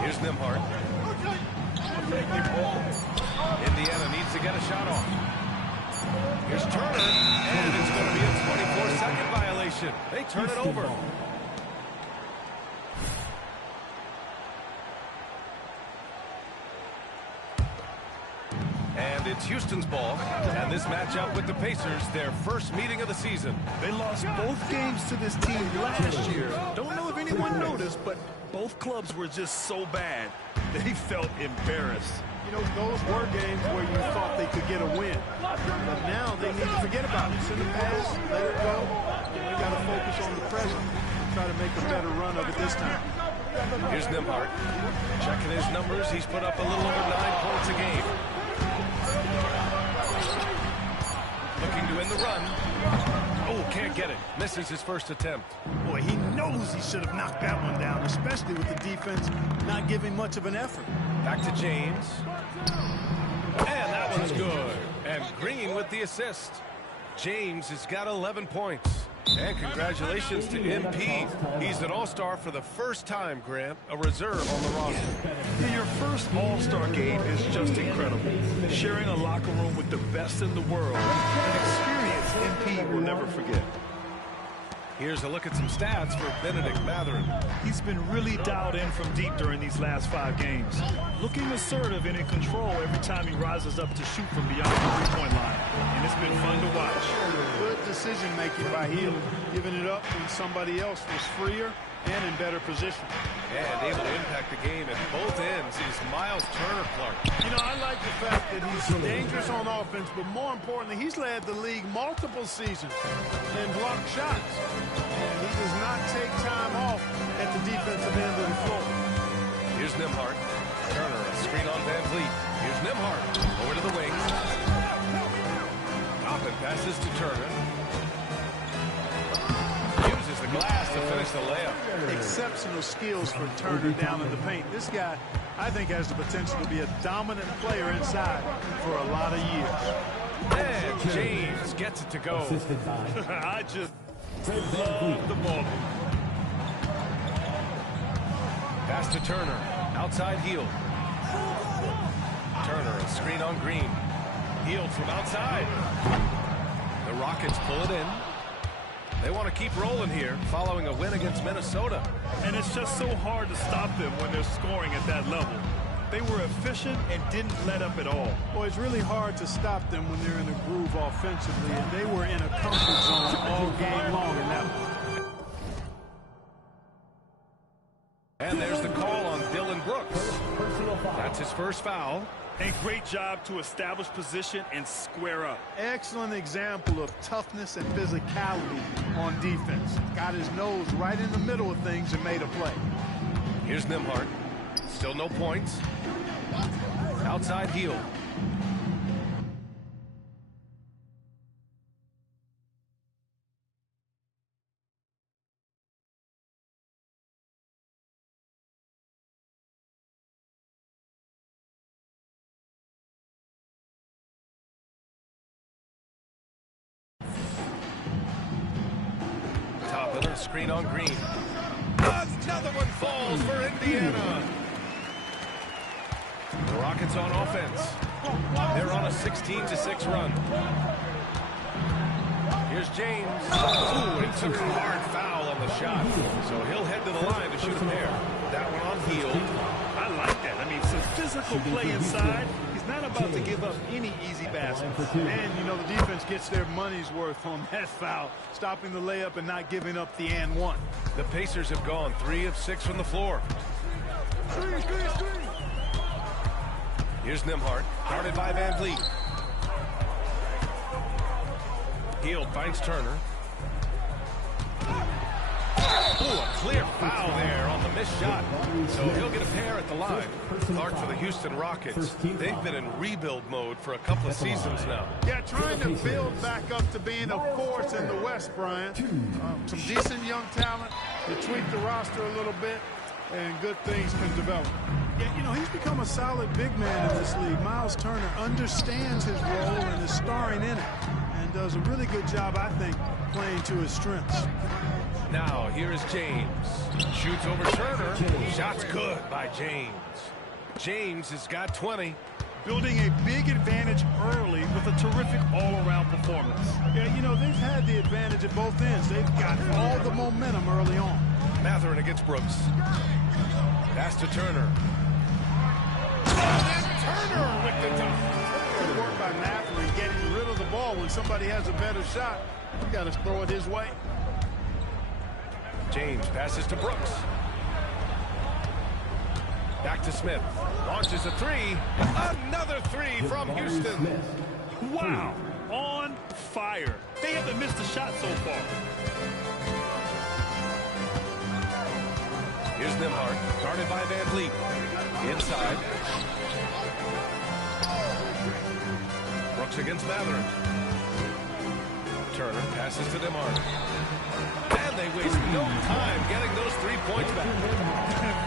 Here's Nembhard. Indiana needs to get a shot off. Here's Turner, and it's going to be a 24-second violation. They turn it over. And it's Houston's ball, and this matchup with the Pacers, their first meeting of the season. They lost both games to this team last year. Don't know if anyone noticed, but both clubs were just so bad. They felt embarrassed. You know, those were games where you thought they could get a win. But now they need to forget about it. Send the pass, let it go. We got to focus on the present and try to make a better run of it this time. Here's Nembhard. Checking his numbers. He's put up a little over 9 points a game. Looking to win the run. Oh, can't get it. Misses his first attempt. Boy, he knows he should have knocked that one down, especially with the defense not giving much of an effort. Back to James. And that one's good. And Green with the assist. James has got 11 points. And congratulations to MP. He's an All-Star for the first time, Grant, a reserve on the roster. Yeah, your first All-Star game is just incredible. Sharing a locker room with the best in the world, an experience MP will never forget. Here's a look at some stats for Benedict Matherin. He's been really dialed in from deep during these last 5 games. Looking assertive and in control every time he rises up to shoot from beyond the three-point line. And it's been fun to watch. Good decision-making by Hield, giving it up when somebody else was freer and in better position. And able to impact the game at both ends is Miles Turner, Clark. You know, I like the fact that he's dangerous on offense, but more importantly, he's led the league multiple seasons and blocked shots. And he does not take time off at the defensive end of the floor. Here's Nembhard. Turner, a screen on Van Vliet. Here's Nembhard. Over to the wing. Toppin passes to Turner. Uses the glass to finish the layup. Exceptional skills for Turner down in the paint. This guy, I think, has the potential to be a dominant player inside for a lot of years. And James gets it to go. I just love the ball. Pass to Turner. Outside Hield. Turner, a screen on Green. Hield from outside. The Rockets pull it in. They want to keep rolling here following a win against Minnesota. And it's just so hard to stop them when they're scoring at that level. They were efficient and didn't let up at all. Well, it's really hard to stop them when they're in a groove offensively, and they were in a comfort zone all game long in that one. And there's the call on Dylan Brooks. That's his first foul. A great job to establish position and square up. Excellent example of toughness and physicality on defense. Got his nose right in the middle of things and made a play. Here's Nembhard. Still no points. outside heel. Top of the screen on Green. Another one falls for Indiana. The Rockets on offense. They're on a 16-6 run. Here's James. Ooh, he took a hard foul on the shot. So he'll head to the line to shoot a pair. That one on heel. I like that. I mean, some physical play inside. He's not about to give up any easy baskets. And, you know, the defense gets their money's worth on that foul, stopping the layup and not giving up the and one. The Pacers have gone 3 of 6 from the floor. Here's Nembhard, guarded by Van Vliet. Hield finds Turner. Ooh, a clear foul there on the missed shot. So he'll get a pair at the line. Clark for the Houston Rockets. They've been in rebuild mode for a couple of seasons now. Yeah, trying to build back up to being a force in the West, Brian. Some decent young talent. You tweak the roster a little bit, and good things can develop. Yeah, you know, he's become a solid big man in this league. Miles Turner understands his role and is starring in it, and does a really good job, I think, playing to his strengths. Now, here is James. Shoots over Turner. Shot's good by James. James has got 20. Building a big advantage early with a terrific all-around performance. Yeah, you know, they've had the advantage at both ends. They've got all the momentum early on. Mathurin against Brooks. Pass to Turner. And Turner with the dunk. Good work by Mathurin getting rid of the ball. When somebody has a better shot, you got to throw it his way. James passes to Brooks. Back to Smith. Launches a three. Another three from Houston. Wow. On fire. They haven't missed a shot so far. Here's Nembhard, guarded by Van Vliet. Inside. Brooks against Mathurin. Turner passes to Nembhard. And they waste no time getting those 3 points back.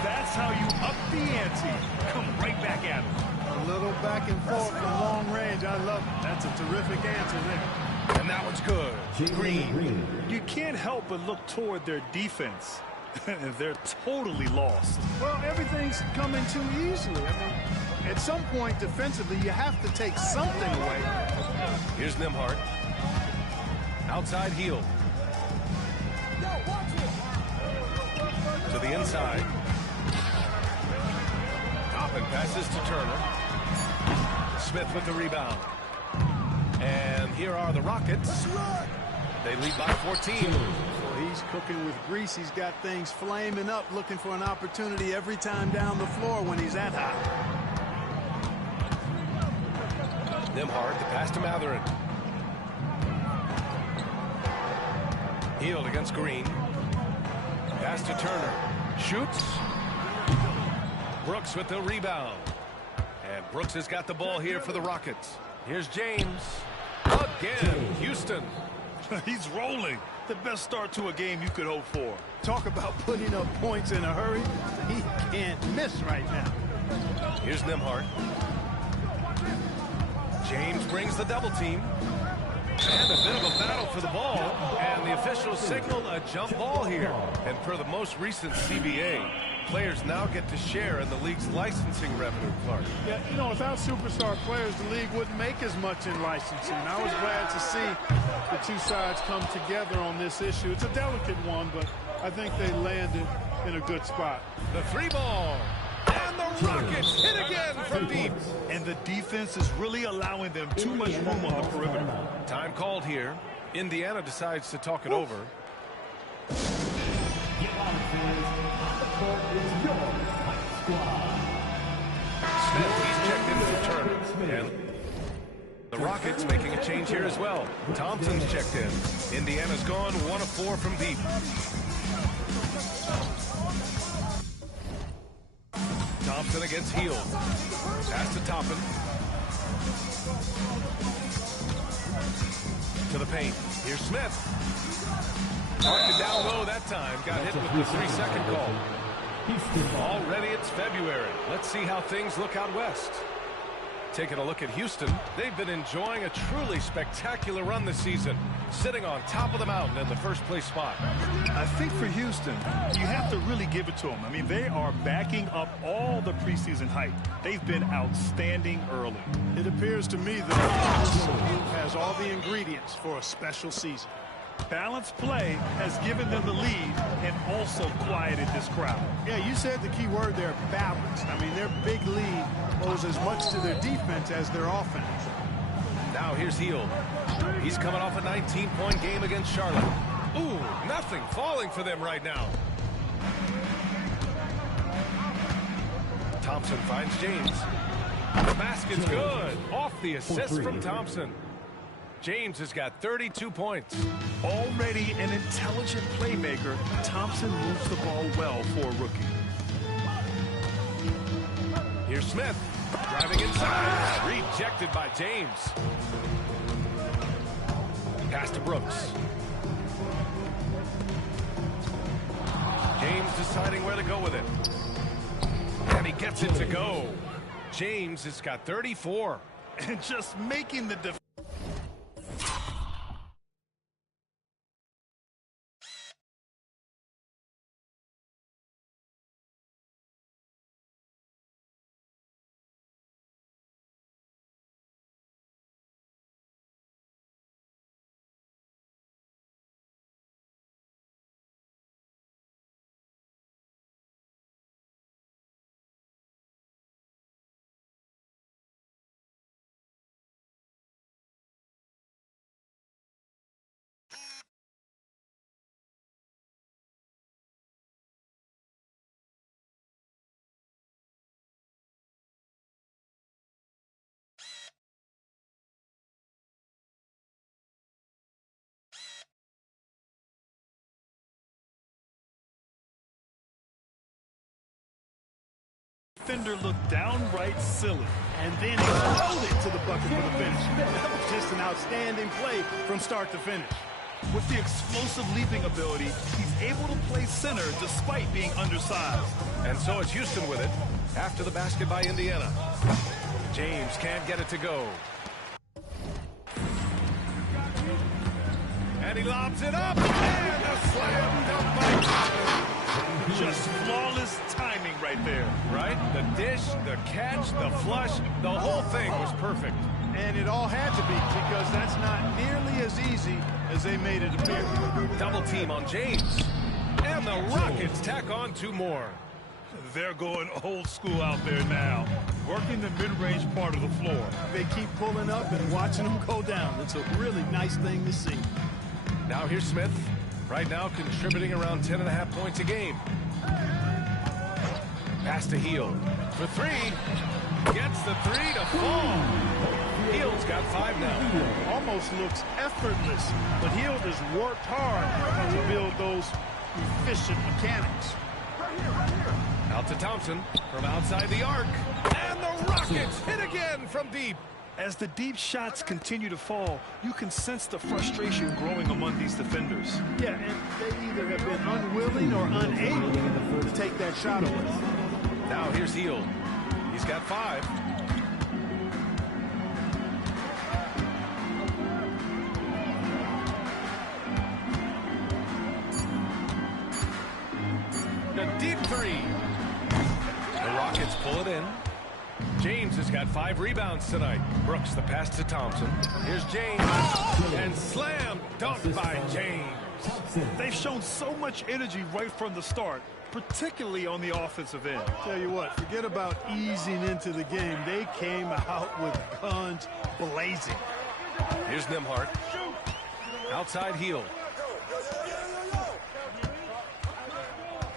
That's how you up the ante. Come right back at him. A little back and forth from long range. I love it. That's a terrific answer there. And that one's good. Green. You can't help but look toward their defense. They're totally lost. Well, everything's coming too easily. I mean, at some point defensively, you have to take something away. Here's Nembhard. Outside heel. To the inside. Toppin passes to Turner. Smith with the rebound. And here are the Rockets. They lead by 14. Well, he's cooking with grease. He's got things flaming up, looking for an opportunity every time down the floor when he's that hot. Nembhard, the pass to Mathurin. Hield against Green. Pass to Turner. Shoots. Brooks with the rebound. And Brooks has got the ball here for the Rockets. Here's James. Again, Houston. He's rolling. The best start to a game you could hope for. Talk about putting up points in a hurry. He can't miss right now. Here's Nembhard. James brings the double team. And a bit of a battle for the ball. And the officials signal a jump ball here. And per the most recent CBA, players now get to share in the league's licensing revenue, Clark. Yeah, you know, without superstar players, the league wouldn't make as much in licensing. I was glad to see the two sides come together on this issue. It's a delicate one, but I think they landed in a good spot. The three ball. And the Rockets hit again from deep. And the defense is really allowing them too much room on the perimeter. Time called here. Indiana decides to talk it over. Smith, he's checked in for Turner. And the Rockets making a change here as well. Thompson's checked in. Indiana's gone 1 of 4 from deep. Thompson Thompson against Hield. Pass to Toppin. To the paint. Here's Smith. Marked it down low that time. Got hit with the 3-second call. Already it's February. Let's see how things look out west. Taking a look at Houston, they've been enjoying a truly spectacular run this season, sitting on top of the mountain in the first place spot. I think for Houston, you have to really give it to them. I mean, they are backing up all the preseason hype. They've been outstanding early. It appears to me that this group has all the ingredients for a special season. Balanced play has given them the lead and also quieted this crowd. Yeah, you said the key word there, balanced. I mean, their big lead owes as much to their defense as their offense. Now here's Hield. He's coming off a 19-point game against Charlotte. Ooh, nothing falling for them right now. Thompson finds James. The basket's good. Off the assist from Thompson. James has got 32 points. Already an intelligent playmaker, Thompson moves the ball well for a rookie. Here's Smith. Driving inside. Rejected by James. Pass to Brooks. James deciding where to go with it. And he gets it to go. James has got 34. And just making the defense. Defender looked downright silly and then exploded to the bucket for the finish. That was just an outstanding play from start to finish. With the explosive leaping ability, he's able to play center despite being undersized. And so it's Houston with it after the basket by Indiana. James can't get it to go. And he lobs it up. And a slam dunk by Toppin. Just flawless timing right there. Right? The dish, the catch, the flush, the whole thing was perfect. And it all had to be, because that's not nearly as easy as they made it appear. Double team on James. And the Rockets tack on 2 more. They're going old school out there now, working the mid-range part of the floor. They keep pulling up and watching them go down. It's a really nice thing to see. Now here's Smith. Right now contributing around 10.5 points a game. Pass to Hield. For 3. Gets the 3 to fall. Hield's got 5 now. Almost looks effortless, but Hield has worked hard to build those efficient mechanics. Out to Thompson from outside the arc. And the Rockets hit again from deep. As the deep shots continue to fall, you can sense the frustration growing among these defenders. Yeah, and they either have been unwilling or unable to take that shot away. Now here's Hield. He's got 5. The deep 3. The Rockets pull it in. James has got 5 rebounds tonight. Brooks the pass to Thompson. Here's James. And slam dunk by James. They've shown so much energy right from the start, particularly on the offensive end. Tell you what, forget about easing into the game. They came out with guns blazing. Here's Nembhard. Outside Hield.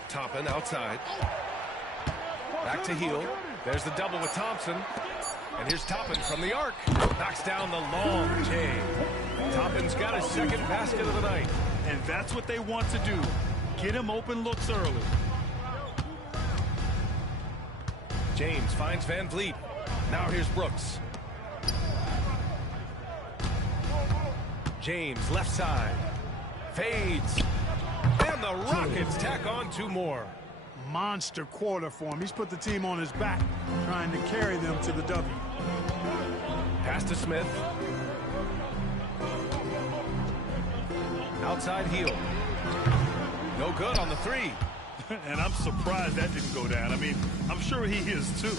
Toppin outside. Back to Hield. There's the double with Thompson. And here's Toppin from the arc. Knocks down the long J. Toppin's got his 2nd basket of the night. And that's what they want to do. Get him open looks early. James finds Van Vliet. Now here's Brooks. James, left side. Fades. And the Rockets tack on 2 more. Monster quarter for him. He's put the team on his back, trying to carry them to the W. Pass to Smith. Outside heel. No good on the 3. And I'm surprised that didn't go down. I mean, I'm sure he is too.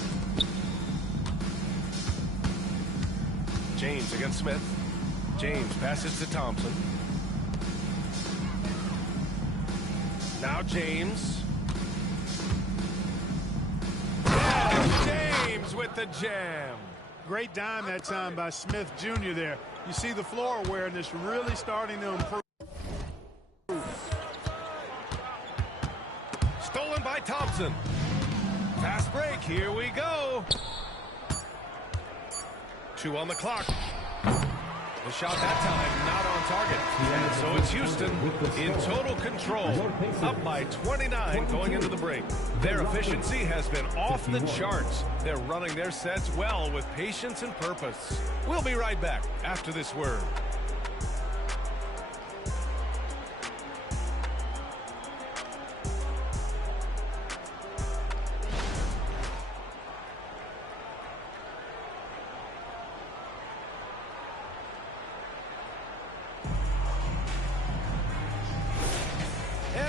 James against Smith. James passes to Thompson. Now James. And James with the jam. Great dime that time by Smith Jr. there. You see the floor awareness really starting to improve. Stolen by Thompson. Fast break. Here we go. 2 on the clock. The shot that time not on target. And so it's Houston in total control. Up by 29 going into the break. Their efficiency has been off the charts. They're running their sets well with patience and purpose. We'll be right back after this word.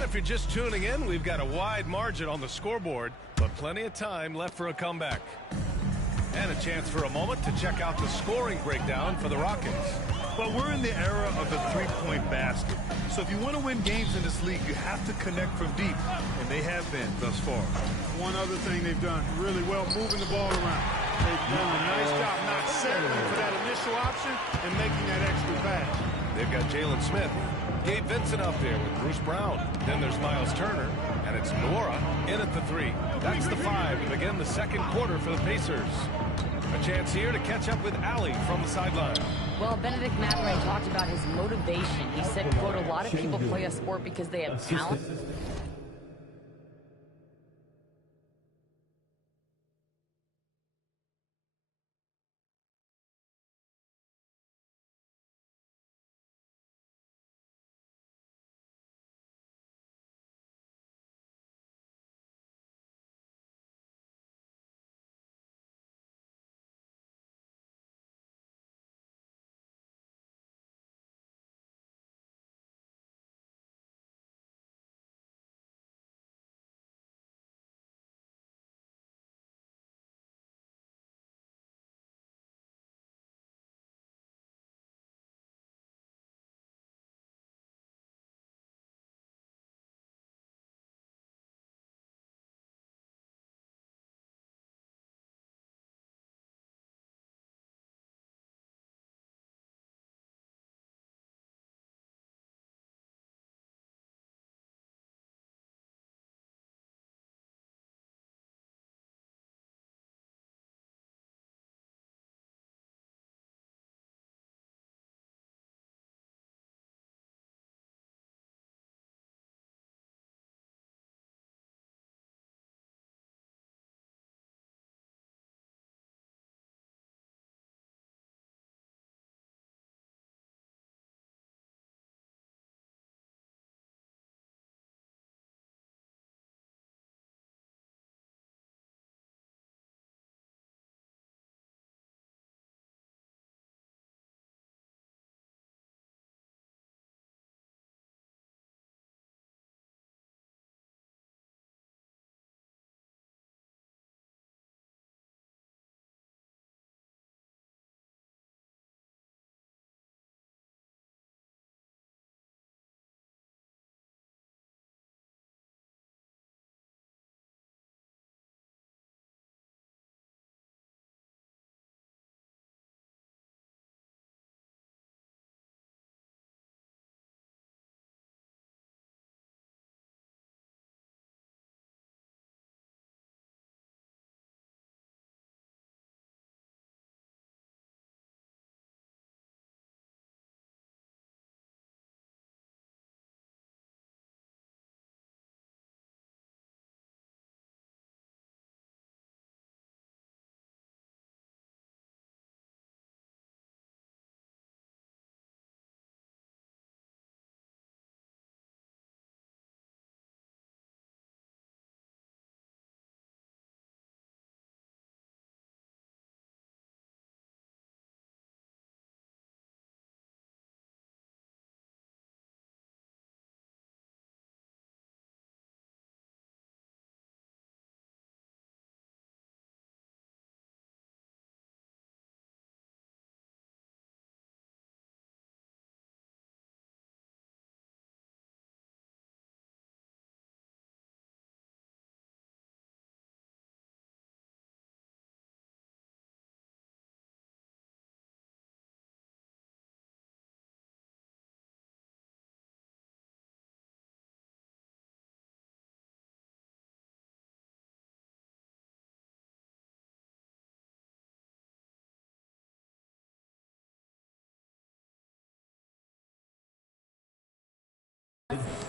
If you're just tuning in, we've got a wide margin on the scoreboard, but plenty of time left for a comeback. And a chance for a moment to check out the scoring breakdown for the Rockets. Well, we're in the era of the three-point basket. So if you want to win games in this league, you have to connect from deep, and they have been thus far. One other thing they've done really well, moving the ball around. They've done a nice job not settling for that initial option and making that extra pass. They've got Jalen Smith. Gabe Vincent up there with Bruce Brown. Then there's Miles Turner, and it's Nora in at the 3. That's the 5 to begin the second quarter for the Pacers. A chance here to catch up with Allie from the sideline. Well, Benedict Mathurin talked about his motivation. He said, quote, a lot of people play a sport because they have talent.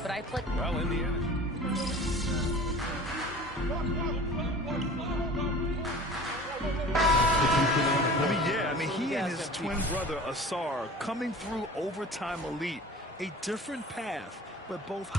but I play. Well, in the end. He and his twin brother Asar coming through overtime elite. A different path, but both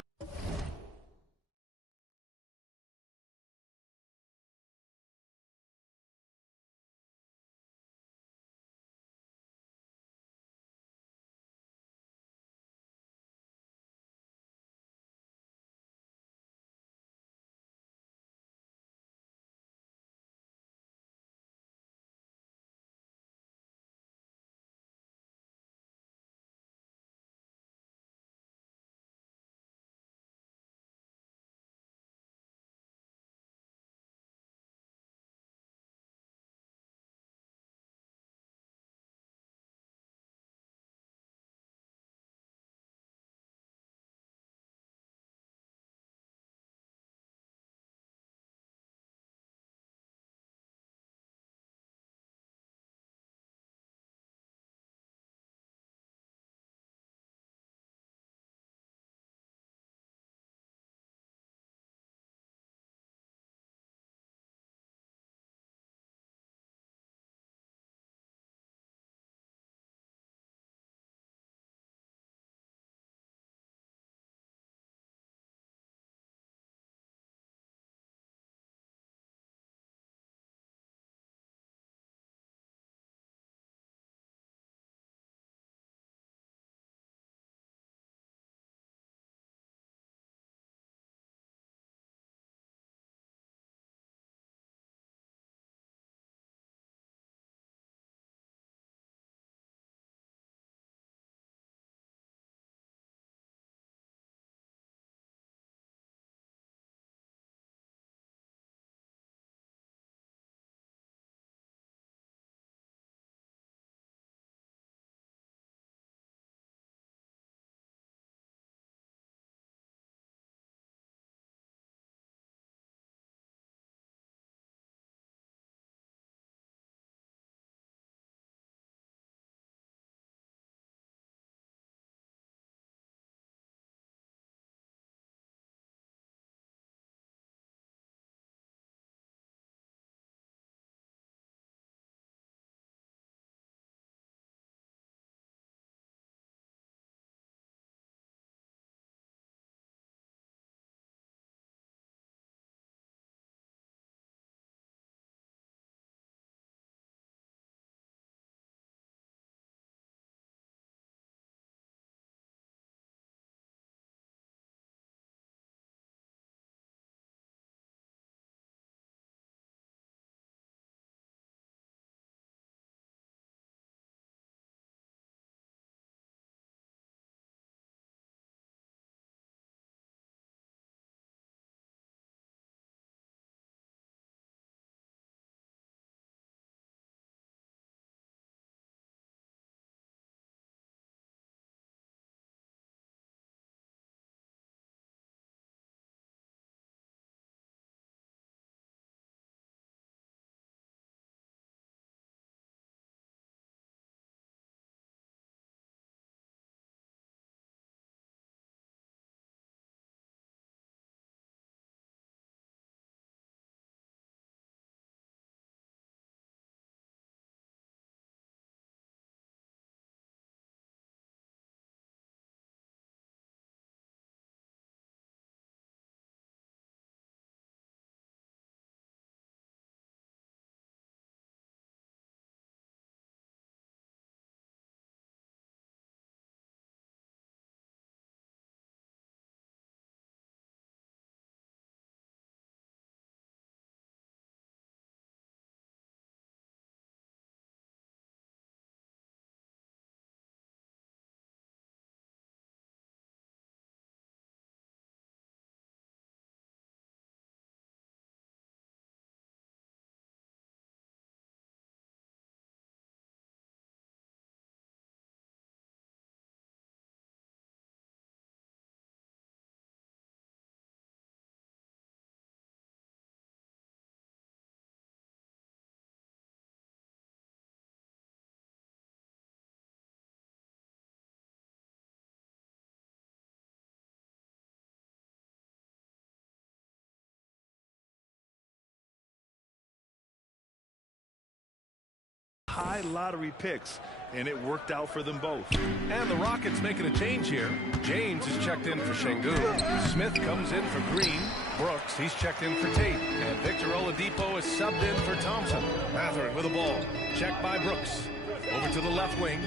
high lottery picks, and it worked out for them both. And the Rockets making a change here. James is checked in for Şengün. Smith comes in for Green. Brooks, he's checked in for Tate. And Victor Oladipo is subbed in for Thompson. Mathurin with the ball. Checked by Brooks. Over to the left wing.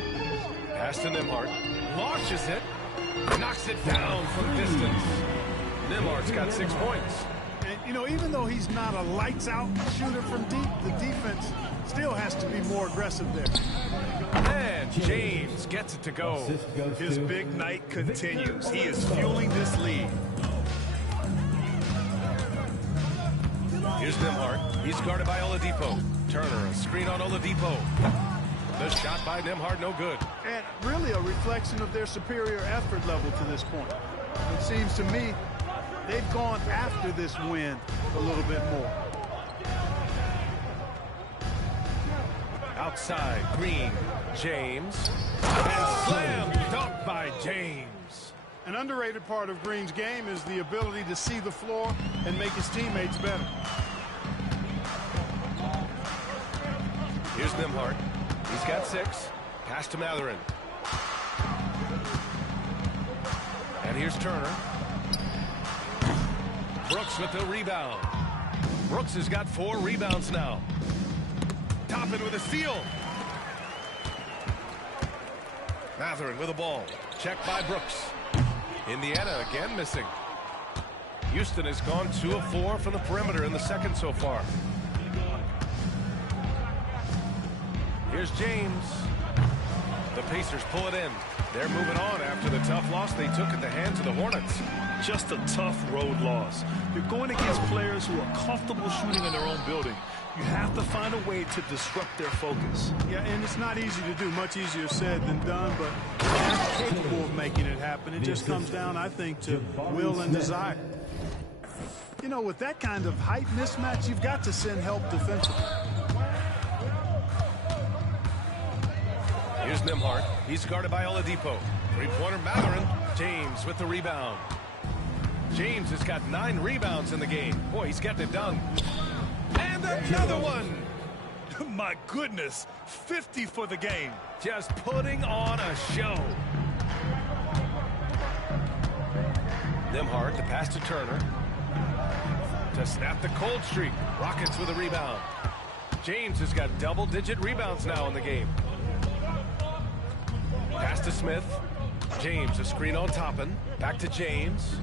Pass to Nembhard. Launches it. Knocks it down from distance. Nembhard's got 6 points. And, you know, even though he's not a lights-out shooter from deep, the defense still has to be more aggressive there. And James gets it to go. His big night continues. He is fueling this lead. Here's Nembhard. He's guarded by Oladipo. Turner, a screen on Oladipo. The shot by Nembhard, no good. And really a reflection of their superior effort level to this point. It seems to me they've gone after this win a little bit more. Outside, Green, James, and slam dunk by James. An underrated part of Green's game is the ability to see the floor and make his teammates better. Here's Nembhard. He's got 6. Pass to Mathurin. And here's Turner. Brooks with the rebound. Brooks has got 4 rebounds now. Toppin with a steal. Mathurin with the ball. Checked by Brooks. Indiana again missing. Houston has gone 2 of 4 from the perimeter in the second so far. Here's James. The Pacers pull it in. They're moving on after the tough loss they took at the hands of the Hornets. Just a tough road loss. You're going against players who are comfortable shooting in their own building. You have to find a way to disrupt their focus. Yeah, and it's not easy to do. Much easier said than done, but they're capable of making it happen. It just comes down, I think, to will and desire. You know, with that kind of height mismatch, you've got to send help defensively. Here's Nembhard. He's guarded by Oladipo. Three-pointer Mathurin. James with the rebound. James has got 9 rebounds in the game. Boy, he's getting it done. And another one. My goodness, 50 for the game. Just putting on a show. Nembhard, the pass to Turner. To snap the cold streak. Rockets with a rebound. James has got double-digit rebounds now in the game. Pass to Smith. James, a screen on Toppin. Back to James.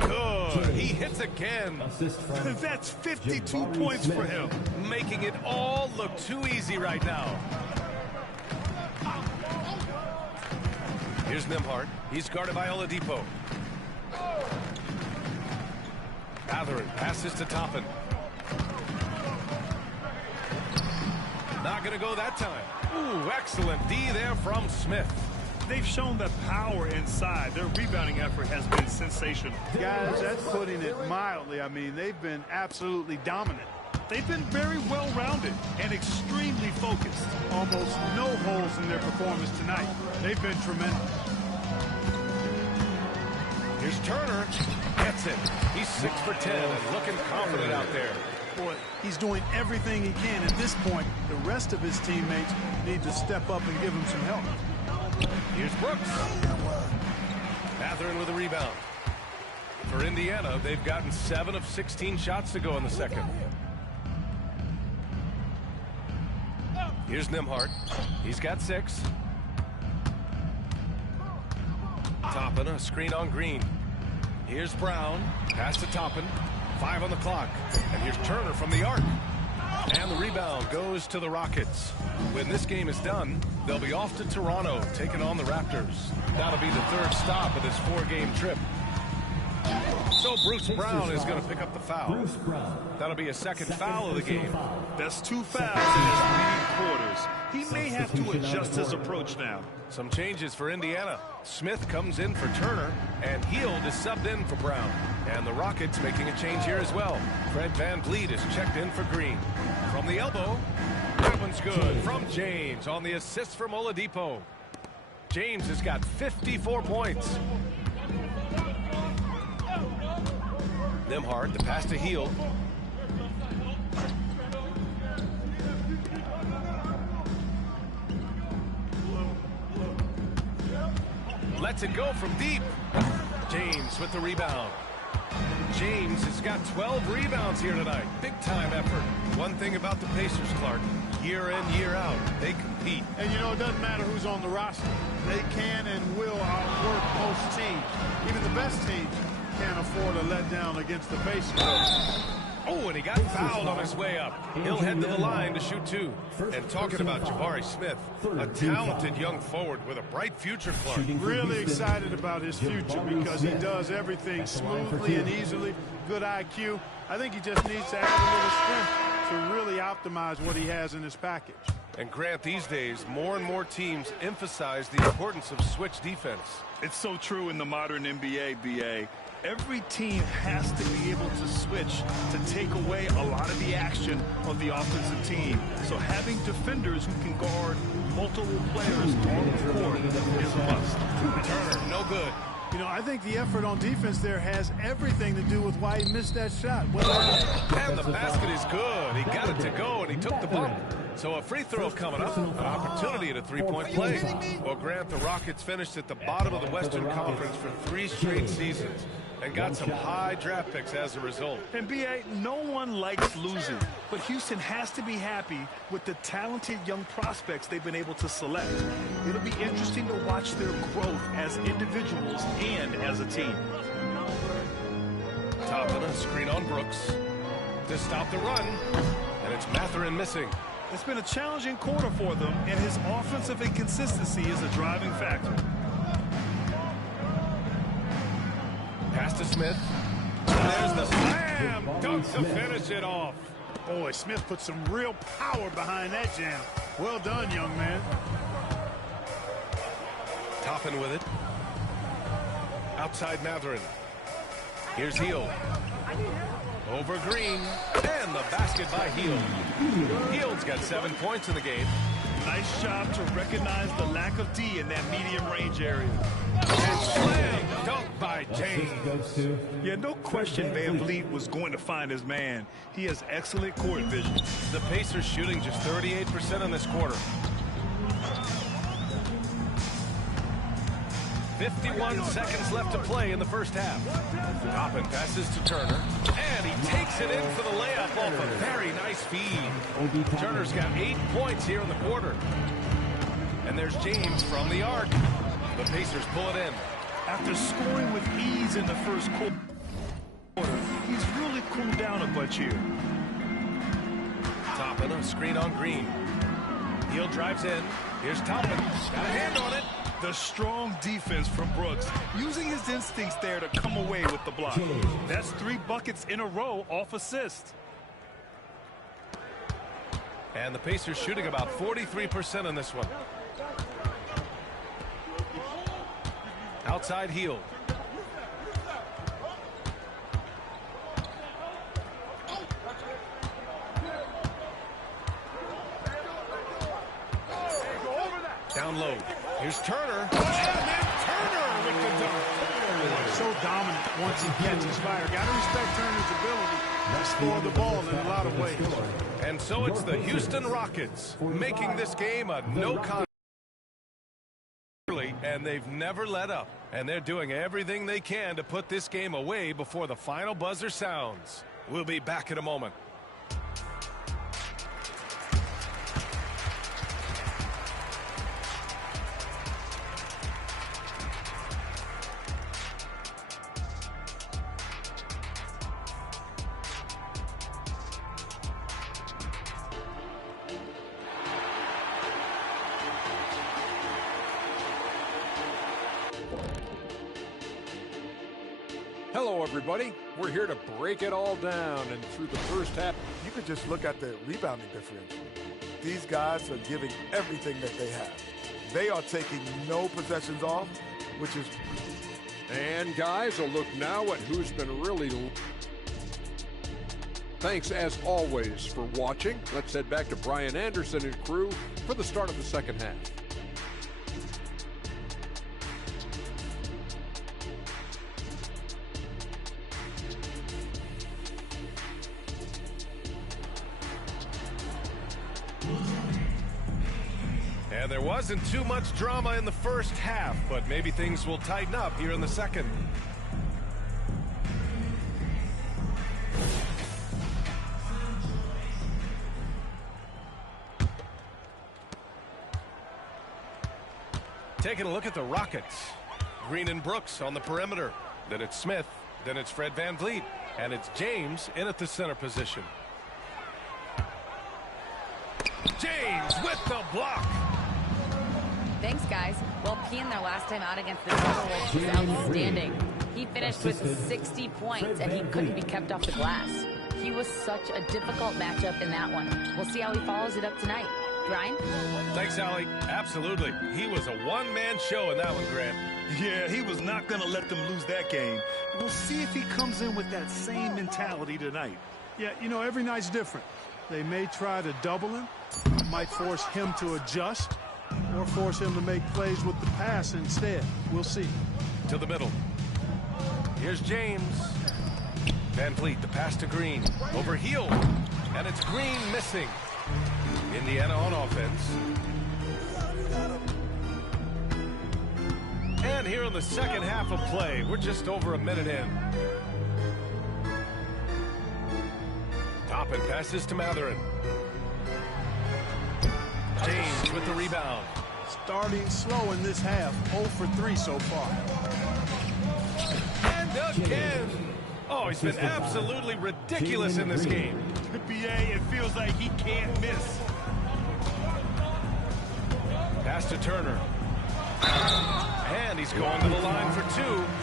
Good. He hits again. That's 52 points for him. Making it all look too easy right now. Here's Nembhard. He's guarded by Oladipo. Mathurin passes to Toppin. Not going to go that time. Ooh, excellent D there from Smith. They've shown that power inside. Their rebounding effort has been sensational. Guys, that's putting it mildly. I mean, they've been absolutely dominant. They've been very well-rounded and extremely focused. Almost no holes in their performance tonight. They've been tremendous. Here's Turner. Gets it. He's 6 for 10 and looking confident out there. Boy, he's doing everything he can. At this point, the rest of his teammates need to step up and give him some help. Here's Brooks. Mathurin with a rebound. For Indiana, they've gotten 7 of 16 shots to go in the second. Here's Nembhard. He's got 6. Toppin, a screen on Green. Here's Brown. Pass to Toppin. 5 on the clock. And here's Turner from the arc. And the rebound goes to the Rockets. When this game is done, they'll be off to Toronto, taking on the Raptors. That'll be the 3rd stop of this 4-game trip. So Bruce Brown is going to pick up the foul. That'll be a second foul of the game. That's 2 fouls in his leading quarters. He may have to adjust his approach now. Some changes for Indiana. Smith comes in for Turner, and Hield is subbed in for Brown. And the Rockets making a change here as well. Fred VanVleet is checked in for Green. From the elbow, that one's good. From James on the assist from Oladipo. James has got 54 points. Nembhard, the pass to Hield. Lets it go from deep. James with the rebound. James has got 12 rebounds here tonight. Big-time effort. One thing about the Pacers, Clark, year in, year out, they compete. And, you know, it doesn't matter who's on the roster. They can and will outwork most teams. Even the best teams can't afford a letdown against the Pacers. Oh, and he got fouled on his way up. He'll head to the line to shoot two. And talking about Jabari Smith, a talented young forward with a bright future, Clark. Really excited about his future because he does everything smoothly and easily. Good IQ. I think he just needs to add a little strength to really optimize what he has in his package. And Grant, these days, more and more teams emphasize the importance of switch defense. It's so true in the modern NBA, BA. Every team has to be able to switch to take away a lot of the action of the offensive team. So having defenders who can guard multiple players on the court is a must. Turner, no good. You know, I think the effort on defense there has everything to do with why he missed that shot. And the basket is good. He got it to go, and he took the bump. So a free throw coming up, an opportunity at a three-point play. Well, Grant, the Rockets finished at the bottom of the Western Conference for 3 straight seasons and got some high draft picks as a result. And BA, no one likes losing, but Houston has to be happy with the talented young prospects they've been able to select. It'll be interesting to watch their growth as individuals and as a team. Toppin, a screen on Brooks to stop the run, and it's Mathurin missing. It's been a challenging quarter for them, and his offensive inconsistency is a driving factor. Pass to Smith. There's the slam. Dunk to finish it off. Boy, Smith put some real power behind that jam. Well done, young man. Toppin with it. Outside Mathurin. Here's Hield. Over Green. And the basket by Hield. Hield's got 7 points in the game. Nice job to recognize the lack of D in that medium range area. And slam dunk by James. Yeah, no question Van Vliet was going to find his man. He has excellent court vision. The Pacers shooting just 38% in this quarter. 51 seconds left to play in the first half. Toppin passes to Turner, and he takes it in for the layup off a very nice feed. Turner's got 8 points here in the quarter. And there's James from the arc. The Pacers pull it in. After scoring with ease in the first quarter, he's really cooled down a bunch here. Toppin, a screen on Green. Hield drives in. Here's Toppin. Got a hand on it. The strong defense from Brooks, using his instincts there to come away with the block. That's 3 buckets in a row off assist. And the Pacers shooting about 43% in this one. Outside Hield. Down low. Here's Turner. And then Turner with the dunk. So dominant once he catches fire. Got to respect Turner's ability to score the ball in a lot of ways. And so it's the Houston Rockets making this game a no contest. And they've never let up. And they're doing everything they can to put this game away before the final buzzer sounds. We'll be back in a moment. Hello, everybody. We're here to break it all down, and through the first half, you could just look at the rebounding differential. These guys are giving everything that they have. They are taking no possessions off, which is... And guys, a look now at who's been really... Thanks, as always, for watching. Let's head back to Brian Anderson and crew for the start of the second half. And there wasn't too much drama in the first half, but maybe things will tighten up here in the second. Taking a look at the Rockets. Green and Brooks on the perimeter. Then it's Smith. Then it's Fred VanVleet. And it's James in at the center position. James with the block. Thanks, guys. Well, peeing their last time out against the Timberwolves was outstanding. He finished with 60 points, and he couldn't be kept off the glass. He was such a difficult matchup in that one. We'll see how he follows it up tonight. Brian? Thanks, Allie. Absolutely. He was a one-man show in that one, Grant. Yeah, he was not going to let them lose that game. We'll see if he comes in with that same mentality tonight. Yeah, you know, every night's different. They may try to double him, might force him to adjust, or force him to make plays with the pass instead. We'll see. To the middle. Here's James. VanVleet, the pass to Green. Over Hield. And it's Green missing. Indiana on offense. And here in the second half of play, we're just over a minute in. Toppin passes to Matherin. James with the rebound. Starting slow in this half, 0 for 3 so far. And again. Oh, he's been absolutely ridiculous in this game. BA, it feels like he can't miss. Pass to Turner. And he's going to the line for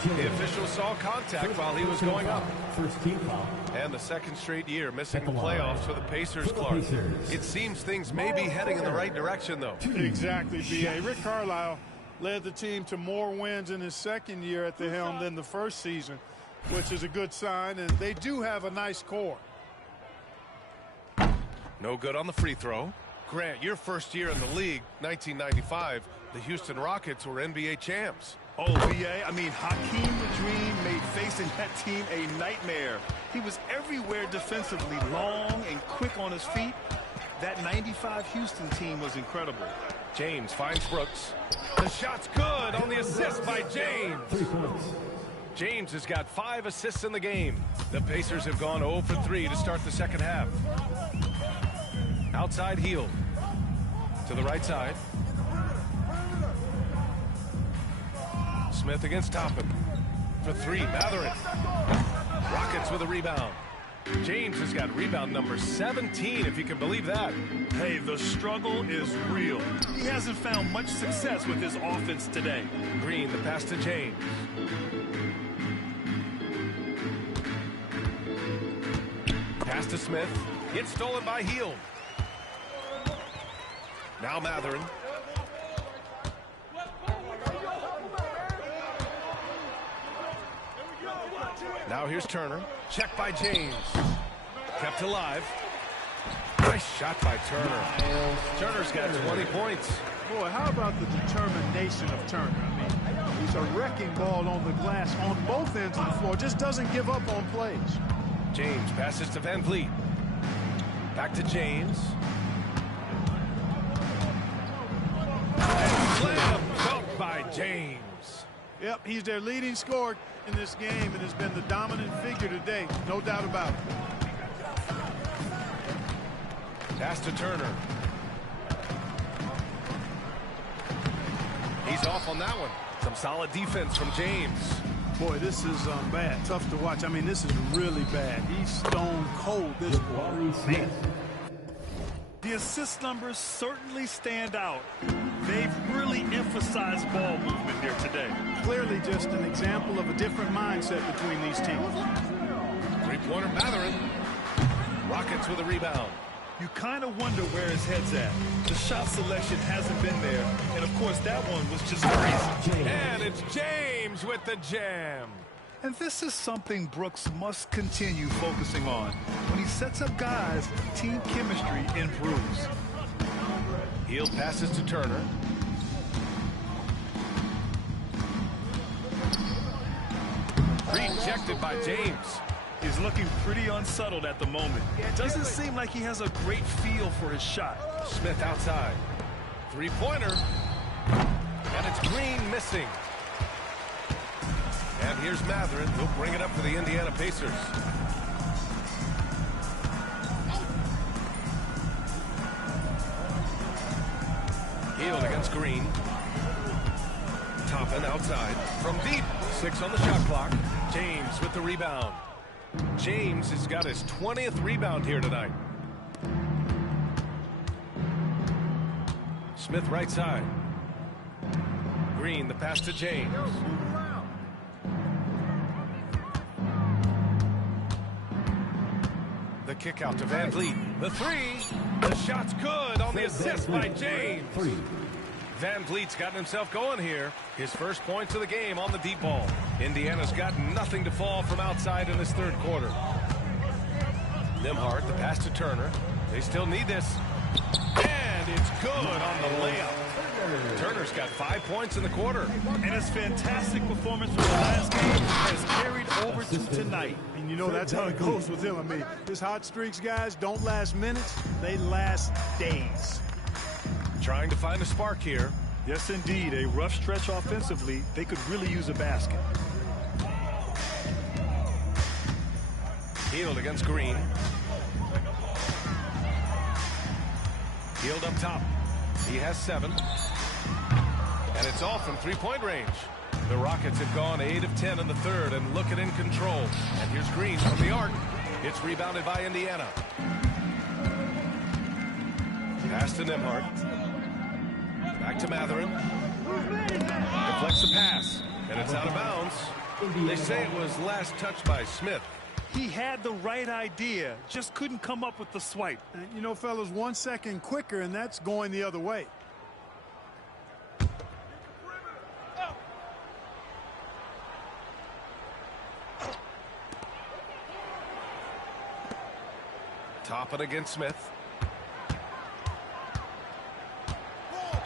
2. The official saw contact while he was going up. First team foul. And the second straight year missing the playoffs for the Pacers, Clark. It seems things may be heading in the right direction, though. Exactly, B.A. Rick Carlisle led the team to more wins in his second year at the helm than the first season, which is a good sign, and they do have a nice core. No good on the free throw. Grant, your first year in the league, 1995, the Houston Rockets were NBA champs. Oh, BA, I mean, Hakeem the Dream made facing that team a nightmare. He was everywhere defensively, long and quick on his feet. That 95 Houston team was incredible. James finds Brooks. The shot's good on the assist by James. 3 points. James has got 5 assists in the game. The Pacers have gone 0 for 3 to start the second half. Outside Hield. To the right side. Smith against Toppin. For 3, Matherin. Rockets with a rebound. James has got rebound number 17, if you can believe that. Hey, the struggle is real. He hasn't found much success with his offense today. Green, the pass to James. Pass to Smith. It's stolen by Hield. Now Matherin. Now here's Turner. Checked by James. Kept alive. Nice shot by Turner. Turner's got 20 points. Boy, how about the determination of Turner? I mean, he's a wrecking ball on the glass on both ends of the floor. Just doesn't give up on plays. James passes to VanVleet. Back to James. And slam dunk by James. Yep, he's their leading scorer in this game and has been the dominant figure today. No doubt about it. Pass to Turner. He's off on that one. Some solid defense from James. Boy, this is bad. Tough to watch. I mean, this is really bad. He's stone cold, this boy. The assist numbers certainly stand out. They've really emphasized ball movement here today. Clearly just an example of a different mindset between these teams. Three-pointer Matherin. Rockets with a rebound. You kind of wonder where his head's at. The shot selection hasn't been there. And, of course, that one was just crazy. And it's James with the jam. And this is something Brooks must continue focusing on. When he sets up guys, team chemistry improves. Hield passes to Turner. Rejected by James. He's looking pretty unsettled at the moment. It doesn't seem like he has a great feel for his shot. Smith outside. Three-pointer. And it's Green missing. And here's Matherin. He'll bring it up for the Indiana Pacers. Hield against Green. Toppin outside. From deep. 6 on the shot clock. James with the rebound. James has got his 20th rebound here tonight. Smith right side. Green, the pass to James. The kick out to Van Vliet. The three. The shot's good on the assist by James. Van Vliet's gotten himself going here. His first points of the game on the deep ball. Indiana's got nothing to fall from outside in this third quarter. Nembhard, the pass to Turner. They still need this. And it's good on the layup. Turner's got 5 points in the quarter. And his fantastic performance from the last game has carried over to tonight. And you know that's how it goes with him. I mean, his hot streaks, guys, don't last minutes. They last days. Trying to find a spark here. Yes, indeed. A rough stretch offensively. They could really use a basket. Hield against Green. Hield up top. He has 7. And it's off from three-point range. The Rockets have gone 8 of 10 in the third and looking in control. And here's Green from the arc. It's rebounded by Indiana. Pass to Nembhard. Back to Matherin. Deflects the pass. And it's out of bounds. They say it was last touched by Smith. He had the right idea, just couldn't come up with the swipe. And you know, fellas, 1 second quicker, and that's going the other way. Toppin against Smith.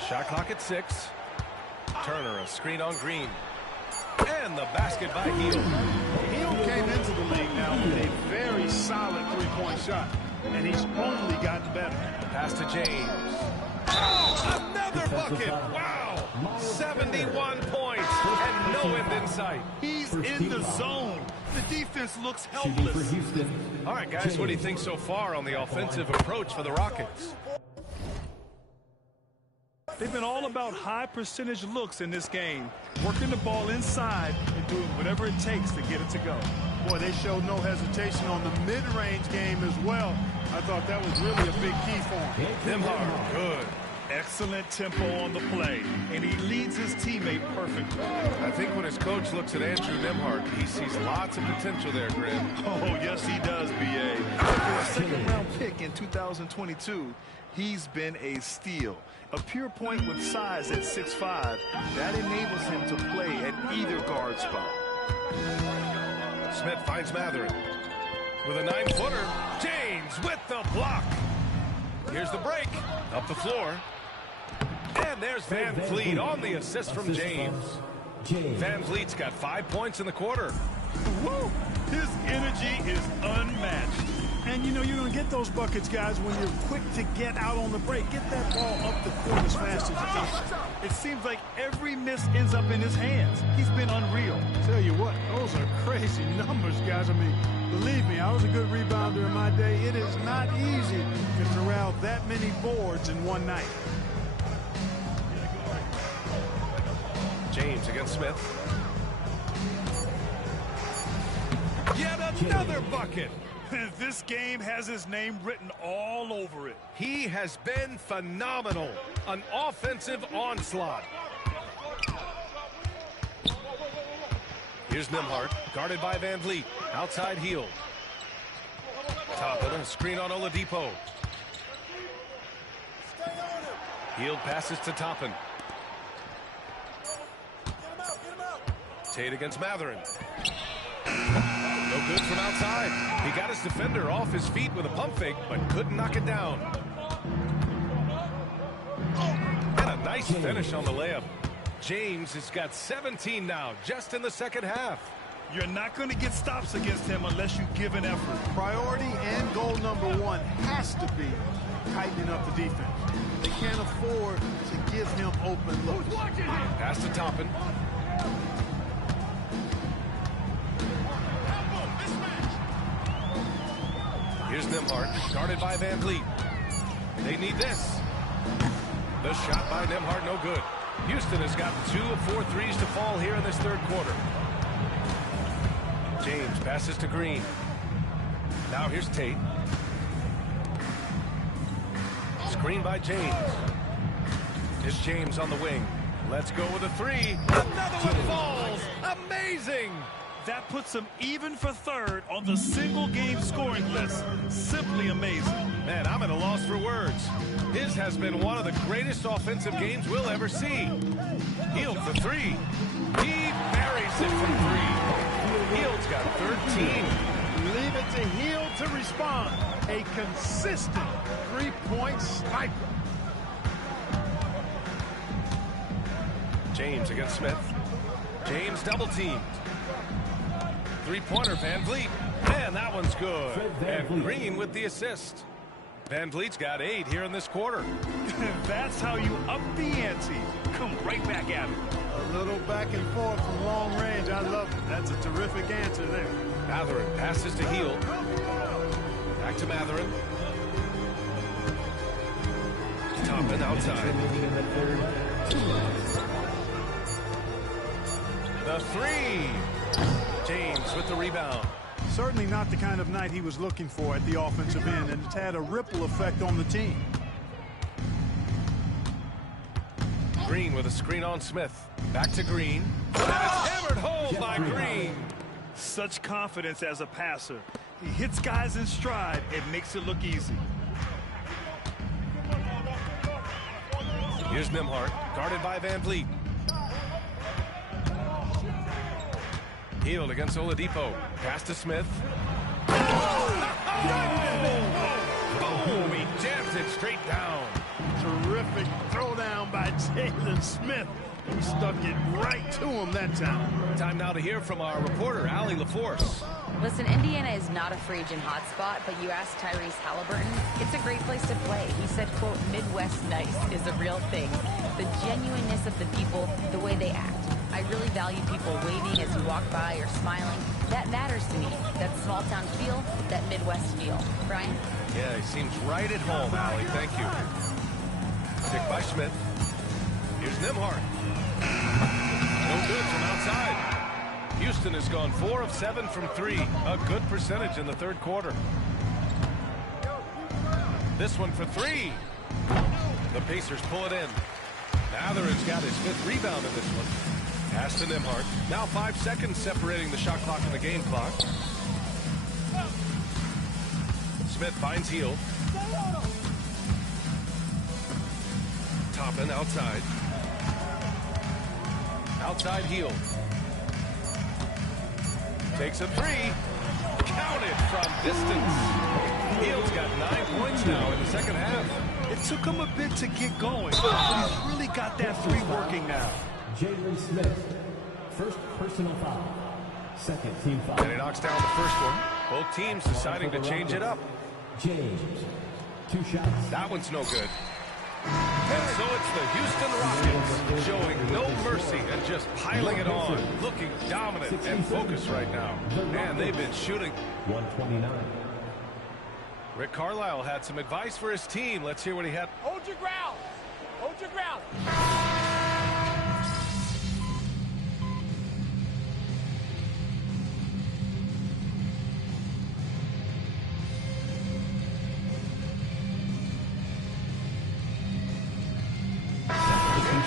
Shot clock at 6. Turner, a screen on Green. And the basket by Hield. Hield came into the league now with a very solid three-point shot, and he's only gotten better. Pass to James. Oh, another bucket! Wow! 71 points and no end in sight. He's in the zone. The defense looks helpless. All right, guys, what do you think so far on the offensive approach for the Rockets? They've been all about high percentage looks in this game, working the ball inside and doing whatever it takes to get it to go. Boy, they showed no hesitation on the mid-range game as well. I thought that was really a big key for him. Nembhard, good. Excellent tempo on the play, and he leads his teammate perfectly. I think when his coach looks at Andrew Nembhard, he sees lots of potential there, Grim. Oh, yes, he does, B.A. For a second-round pick in 2022, he's been a steal. A pure point with size at 6'5", that enables him to play at either guard spot. Smith finds Matherin. With a 9-footer, James with the block. Here's the break. Up the floor. And there's Van Vliet on the assist from James. Van Vliet's got 5 points in the quarter. Woo! His energy is unmatched. And, you know, you're going to get those buckets, guys, when you're quick to get out on the break. Get that ball up the court as fast as you can. It seems like every miss ends up in his hands. He's been unreal. Tell you what, those are crazy numbers, guys. I mean, believe me, I was a good rebounder in my day. It is not easy to corral that many boards in one night. James against Smith. Yet another bucket. This game has his name written all over it. He has been phenomenal. An offensive onslaught. Here's Nembhard, guarded by Van Vliet. Outside Hield. Toppin, a screen on Oladipo. Hield passes to Toppin. Tate against Matherin. No good from outside. He got his defender off his feet with a pump fake, but couldn't knock it down. And a nice finish on the layup. James has got 17 now, just in the second half. You're not going to get stops against him unless you give an effort. Priority and goal number one has to be tightening up the defense. They can't afford to give him open looks. Pass to Toppin. Here's Nembhard, guarded by Van Vliet. They need this. The shot by Nembhard, no good. Houston has gotten 2 of 4 threes to fall here in this third quarter. James passes to Green. Now here's Tate. Screen by James. Here's James on the wing. Let's go with a 3. Another one falls. Amazing. That puts him even for third on the single-game scoring list. Simply amazing. Man, I'm at a loss for words. His has been one of the greatest offensive games we'll ever see. Hield for 3. He buries it from 3. Hield's got 13. Leave it to Hield to respond. A consistent three-point sniper. James against Smith. James double-teamed. Three-pointer, Van Vliet. Man, that one's good. And Green with the assist. Van Vliet's got 8 here in this quarter. That's how you up the ante. Come right back at it. A little back and forth from long range. I love it. That's a terrific answer there. Mathurin passes to Hield. Back to Mathurin. Toppin outside. The 3. James with the rebound. Certainly not the kind of night he was looking for at the offensive end, and it's had a ripple effect on the team. Green with a screen on Smith. Back to Green. And it's hammered home by Green. Such confidence as a passer. He hits guys in stride. It makes it look easy. Here's Nembhard, guarded by Van Vliet. Hield against Oladipo. Pass to Smith. Boom! He jams it straight down. Terrific throwdown by Jalen Smith. He stuck it right to him that time. Time now to hear from our reporter, Allie LaForce. Listen, Indiana is not a free agent hotspot, but you asked Tyrese Halliburton, it's a great place to play. He said, quote, Midwest nice is a real thing. The genuineness of the people, the way they act. I really value people waving as you walk by or smiling. That matters to me. That small town feel, that Midwest feel. Brian? Yeah, he seems right at home, Allie. Thank you. Pick by Smith. Here's Nembhard. No good from outside. Houston has gone 4 of 7 from 3. A good percentage in the third quarter. This one for 3. The Pacers pull it in. Mathurin's got his 5th rebound in this one. Pass to Nembhard. Now 5 seconds separating the shot clock and the game clock. Smith finds Hield. Toppin outside. Outside Hield. Takes a 3. Counted from distance. Hield's got 9 points now in the second half. It took him a bit to get going, but he's really got that 3 working now. Jalen Smith, first personal foul. Second team foul. And he knocks down the first one. Both teams deciding to change it up. James, 2 shots. That one's no good. And so it's the Houston Rockets showing no mercy and just piling it on. Looking dominant and focused right now. Man, they've been shooting. 129. Rick Carlisle had some advice for his team. Let's hear what he had. Hold your ground. Hold your ground.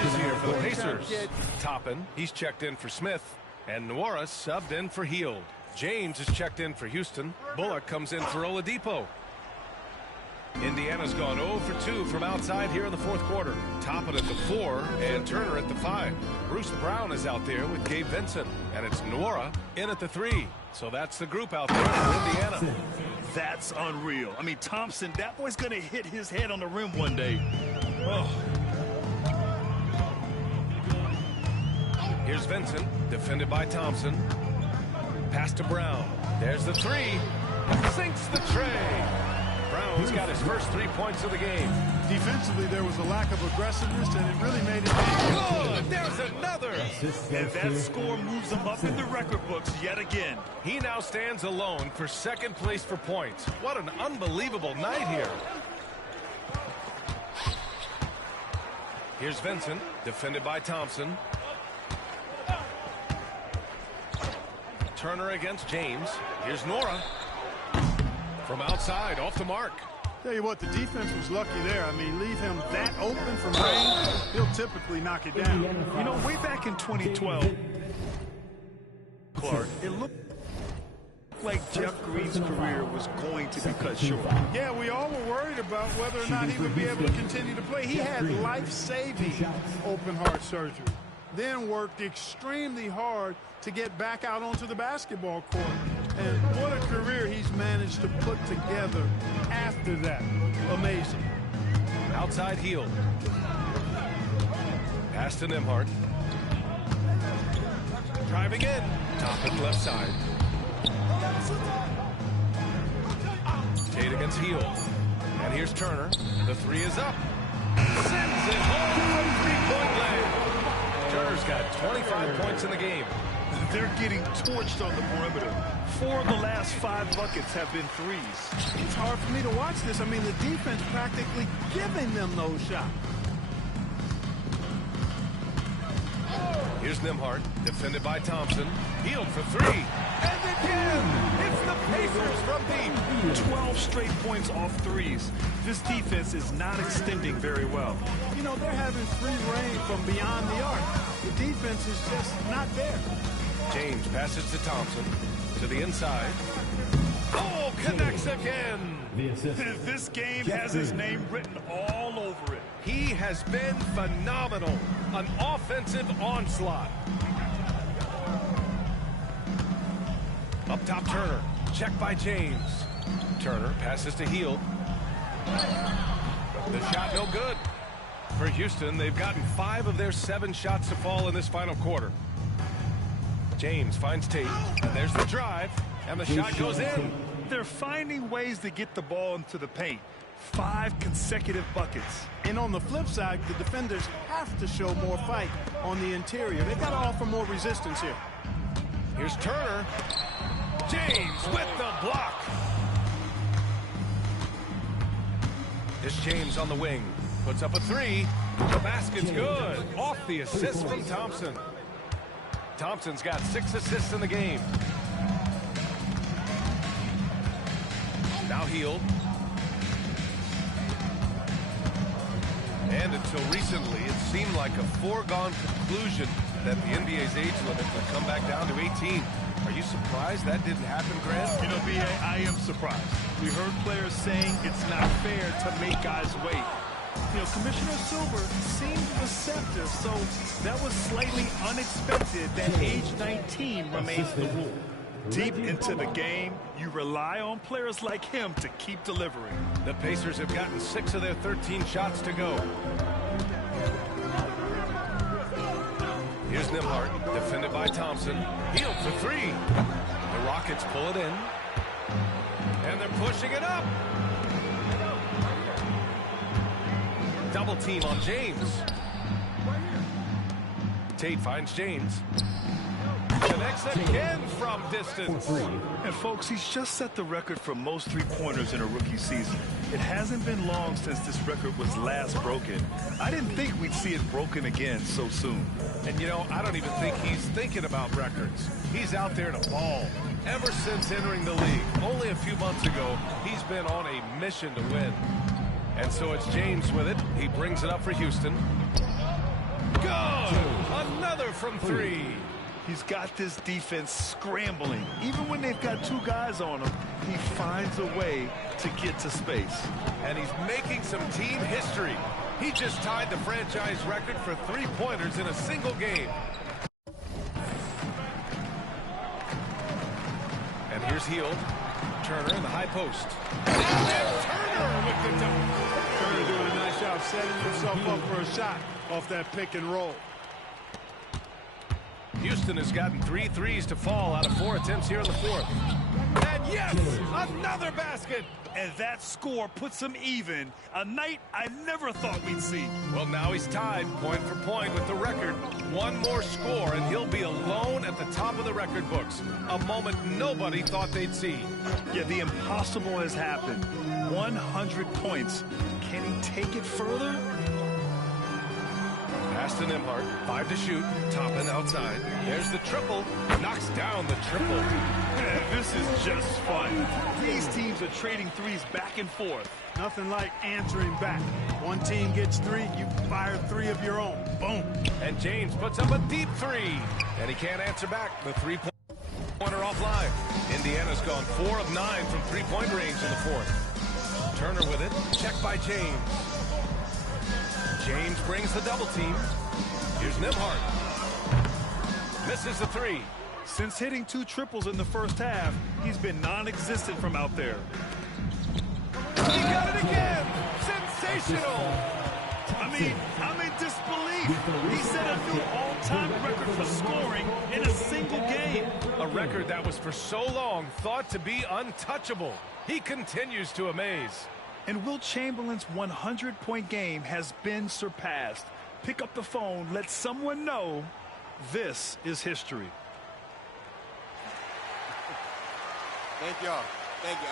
Is here for the Pacers. Toppin, he's checked in for Smith. And Nwora subbed in for Hield. James is checked in for Houston. Bullock comes in for Oladipo. Indiana's gone 0 for 2 from outside here in the fourth quarter. Toppin at the 4 and Turner at the 5. Bruce Brown is out there with Gabe Vincent. And it's Nwora in at the 3. So that's the group out there for Indiana. That's unreal. I mean, Thompson, that boy's going to hit his head on the rim one day. Oh. Here's Vincent, defended by Thompson. Pass to Brown. There's the 3. Sinks the tray. Brown's got his first 3 points of the game. Defensively, there was a lack of aggressiveness, and it really made it Good! There's another! And that score moves him up in the record books yet again. He now stands alone for second place for points. What an unbelievable night here. Here's Vincent, defended by Thompson. Turner against James. Here's Nora. From outside, off the mark. Tell you what, the defense was lucky there. I mean, leave him that open from range, he'll typically knock it down. You know, way back in 2012, Clark, it looked like Jeff Green's career was going to be cut short. Yeah, we all were worried about whether or not he would be able to continue to play. He had life-saving open heart surgery, then worked extremely hard to get back out onto the basketball court. And what a career he's managed to put together after that. Amazing. Outside heel. Pass to Nembhard. Driving in. Top and left side. Tate against heel. And here's Turner. The three is up. Sends it home from three-point land. Turner's got 25 points in the game. They're getting torched on the perimeter. 4 of the last 5 buckets have been threes. It's hard for me to watch this. I mean, the defense practically giving them those shots. Here's Nembhard, defended by Thompson. Healed for 3. And again, it's the Pacers from deep. 12 straight points off threes. This defense is not extending very well. You know, they're having free reign from beyond the arc. The defense is just not there. James passes to Thompson. To the inside. Oh, connects again. This game has his name written all over it. He has been phenomenal. An offensive onslaught. Up top, Turner. Check by James. Turner passes to Hield. The shot no good. For Houston, they've gotten 5 of their 7 shots to fall in this final quarter. James finds Tate. And there's the drive. And the shot goes in. They're finding ways to get the ball into the paint. 5 consecutive buckets. And on the flip side, the defenders have to show more fight on the interior. They've got to offer more resistance here. Here's Turner. James with the block. Here's James on the wing. Puts up a 3. The basket's good. Off the assist from Thompson. Thompson's got 6 assists in the game. Now Hield. And until recently, it seemed like a foregone conclusion that the NBA's age limit would come back down to 18. Are you surprised that didn't happen, Grant? You know, B.A., I am surprised. We heard players saying it's not fair to make guys wait. You know, Commissioner Silver seemed receptive, so that was slightly unexpected that age 19 remains the rule. Deep into the game, you rely on players like him to keep delivering. The Pacers have gotten 6 of their 13 shots to go. Here's Nembhard, defended by Thompson. Hield for 3. The Rockets pull it in. And they're pushing it up. Double team on James. Tate finds James. Connects again from distance. And folks, he's just set the record for most three-pointers in a rookie season. It hasn't been long since this record was last broken. I didn't think we'd see it broken again so soon. And you know, I don't even think he's thinking about records. He's out there to ball. Ever since entering the league, only a few months ago, he's been on a mission to win. And so it's James with it. He brings it up for Houston. Good! Another from 3. He's got this defense scrambling. Even when they've got 2 guys on him, he finds a way to get to space. And he's making some team history. He just tied the franchise record for 3-pointers in a single game. And here's Hield. Turner in the high post. And Turner with the dunk. Turner doing a nice job setting himself up for a shot off that pick and roll. Houston has gotten 3 threes to fall out of 4 attempts here in the 4th. And Yes! Another basket! And that score puts him even. A night I never thought we'd see. Well, now he's tied point for point with the record. One more score, and he'll be alone at the top of the record books. A moment nobody thought they'd see. Yeah, the impossible has happened. 100 points. Can he take it further? Pass to Nembhard. 5 to shoot. Toppin outside. There's the triple. Knocks down the triple. Yeah, this is just fun. These teams are trading threes back and forth. Nothing like answering back. One team gets 3, you fire 3 of your own. Boom. And James puts up a deep 3. And he can't answer back. The three-pointer offline. Indiana's gone 4 of 9 from three-point range in the fourth. Turner with it. Checked by James. James brings the double team. Here's Nembhard. Misses the 3. Since hitting 2 triples in the first half, he's been non-existent from out there. He got it again! Sensational! I'm in disbelief. He set a new all-time record for scoring in a single game. A record that was for so long thought to be untouchable. He continues to amaze. And Will Chamberlain's 100-point game has been surpassed. Pick up the phone, let someone know this is history. Thank y'all. Thank you.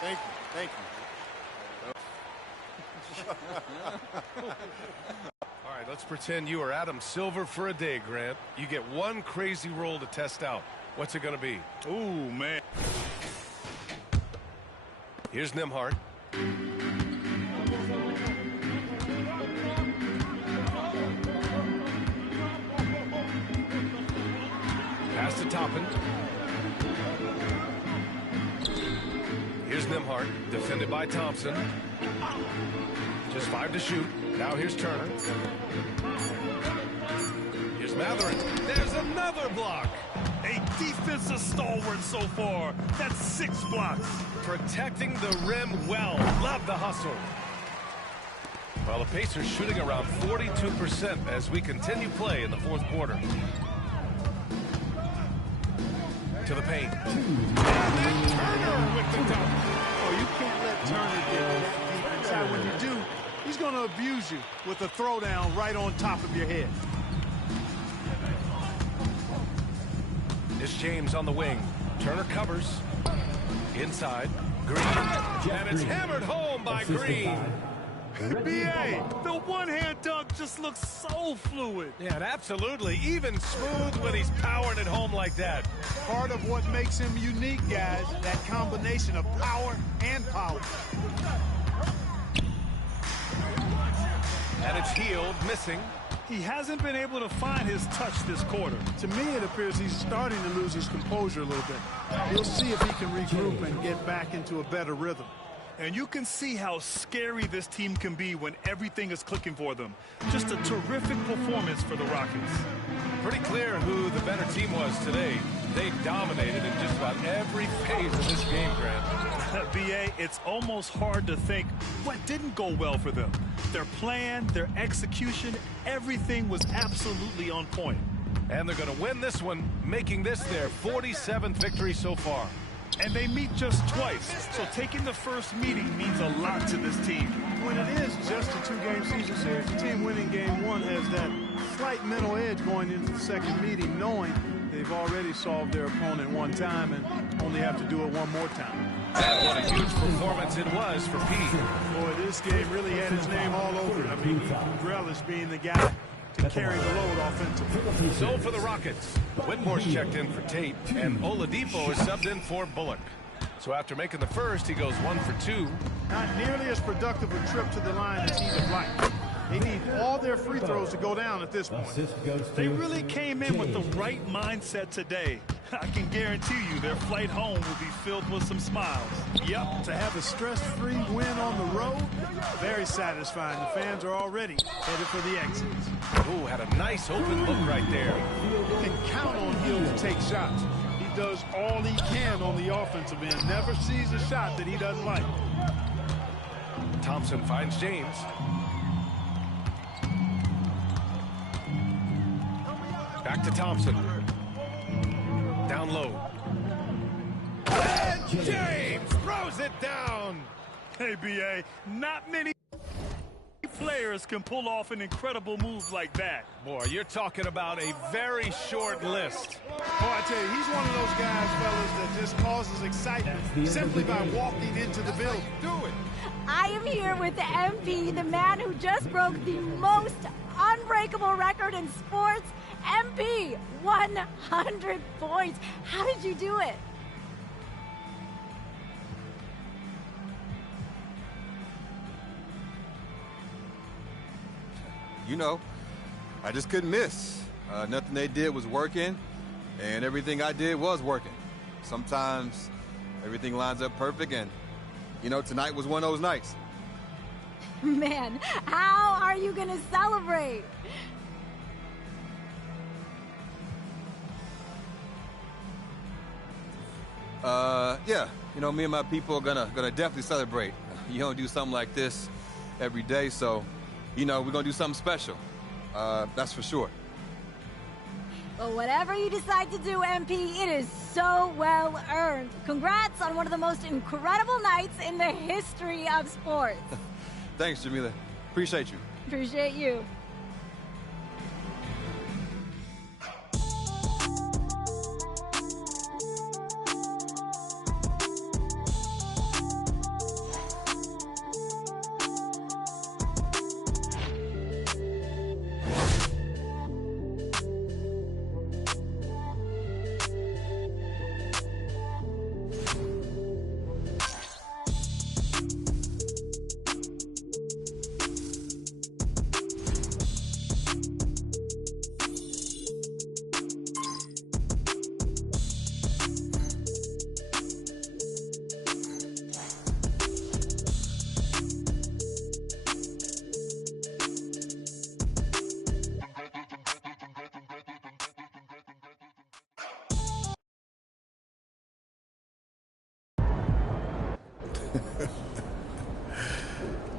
Thank you. Thank you. All right, let's pretend you are Adam Silver for a day, Grant. You get one crazy roll to test out. What's it going to be? Ooh, man. Here's Nembhard. Pass to Toppin. Here's Nembhard, defended by Thompson. Just 5 to shoot. Now here's Turner. Here's Matherin. There's another block. A defensive stalwart so far. That's 6 blocks. Protecting the rim well. Love the hustle. Well, the Pacers shooting around 42% as we continue play in the fourth quarter. To the paint. And then Turner with the dunk. Oh, you can't let Turner get that deep inside. When you do, he's going to abuse you with a throwdown right on top of your head. It's James on the wing. Turner covers. Inside. Green. And it's hammered home by Green. B.A., the one-hand dunk just looks so fluid. Yeah, and absolutely. Even smooth when he's powering it home like that. Part of what makes him unique, guys, that combination of power and power. And it's Healed, missing. He hasn't been able to find his touch this quarter. To me, it appears he's starting to lose his composure a little bit. We'll see if he can regroup and get back into a better rhythm. And you can see how scary this team can be when everything is clicking for them. Just a terrific performance for the Rockets. Pretty clear who the better team was today. They dominated in just about every phase of this game, Grant. B.A., it's almost hard to think what didn't go well for them. Their plan, their execution, everything was absolutely on point. And they're going to win this one, making this their 47th victory so far. And they meet just twice, so taking the first meeting means a lot to this team. When it is just a 2-game season series, the team winning game 1 has that slight mental edge going into the second meeting, knowing they've already solved their opponent one time and only have to do it one more time. And what a huge performance it was for Pete. Boy, this game really had his name all over it. I mean, he relished being the guy to carry the load offensively. So for the Rockets, Whitmore's checked in for Tate, and Oladipo is subbed in for Bullock. So after making the first, he goes 1 for 2. Not nearly as productive a trip to the line as he'd have liked. They need all their free throws to go down at this point. They really came in with the right mindset today. I can guarantee you their flight home will be filled with some smiles. Yep, to have a stress-free win on the road, very satisfying. The fans are already headed for the exits. Ooh, had a nice open look right there. You can count on Hill to take shots. He does all he can on the offensive end. Never sees a shot that he doesn't like. Thompson finds James. Back to Thompson. Down low. And James throws it down. Hey, B.A., not many players can pull off an incredible move like that. Boy, you're talking about a very short list. Boy, I tell you, he's one of those guys, fellas, that just causes excitement simply by walking into the building. Do it. I am here with the MP, the man who just broke the most unbreakable record in sports. MP, 100 points. How did you do it? You know, I just couldn't miss. Nothing they did was working, and everything I did was working. Sometimes everything lines up perfect, and, you know, tonight was one of those nights. Man, how are you going to celebrate? Yeah, you know, me and my people are gonna definitely celebrate. You don't do something like this every day, so, you know, we're gonna do something special. That's for sure. Well, whatever you decide to do, MP, it is so well earned. Congrats on one of the most incredible nights in the history of sports. Thanks, Jamila. Appreciate you. Appreciate you.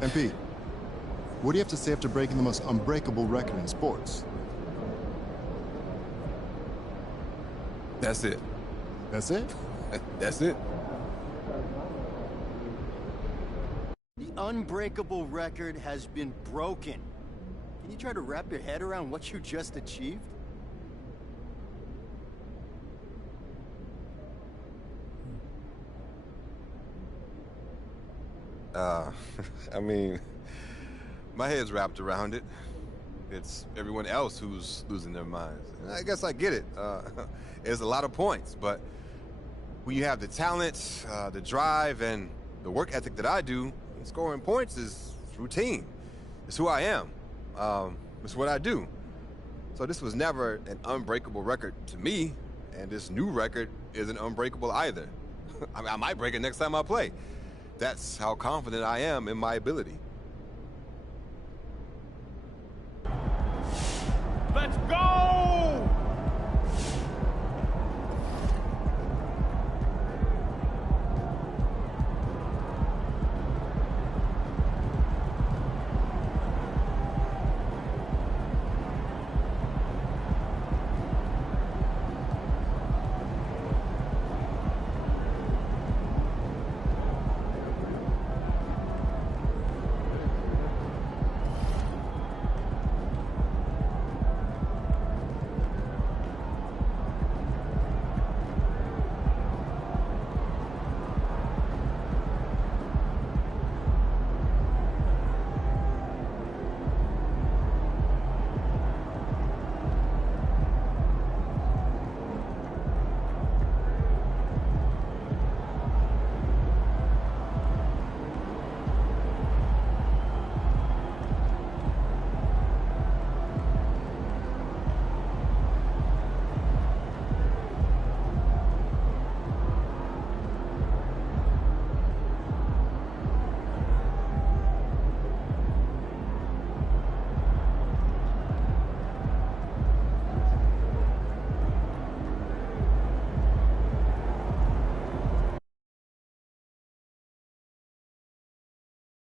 MP, what do you have to say after breaking the most unbreakable record in sports? That's it. That's it? That's it. The unbreakable record has been broken. Can you try to wrap your head around what you just achieved? I mean, my head's wrapped around it. It's everyone else who's losing their minds. And I guess I get it. It's a lot of points, but when you have the talent, the drive, and the work ethic that I do, scoring points is routine. It's who I am. It's what I do. So this was never an unbreakable record to me, and this new record isn't unbreakable either. I might break it next time I play. That's how confident I am in my ability.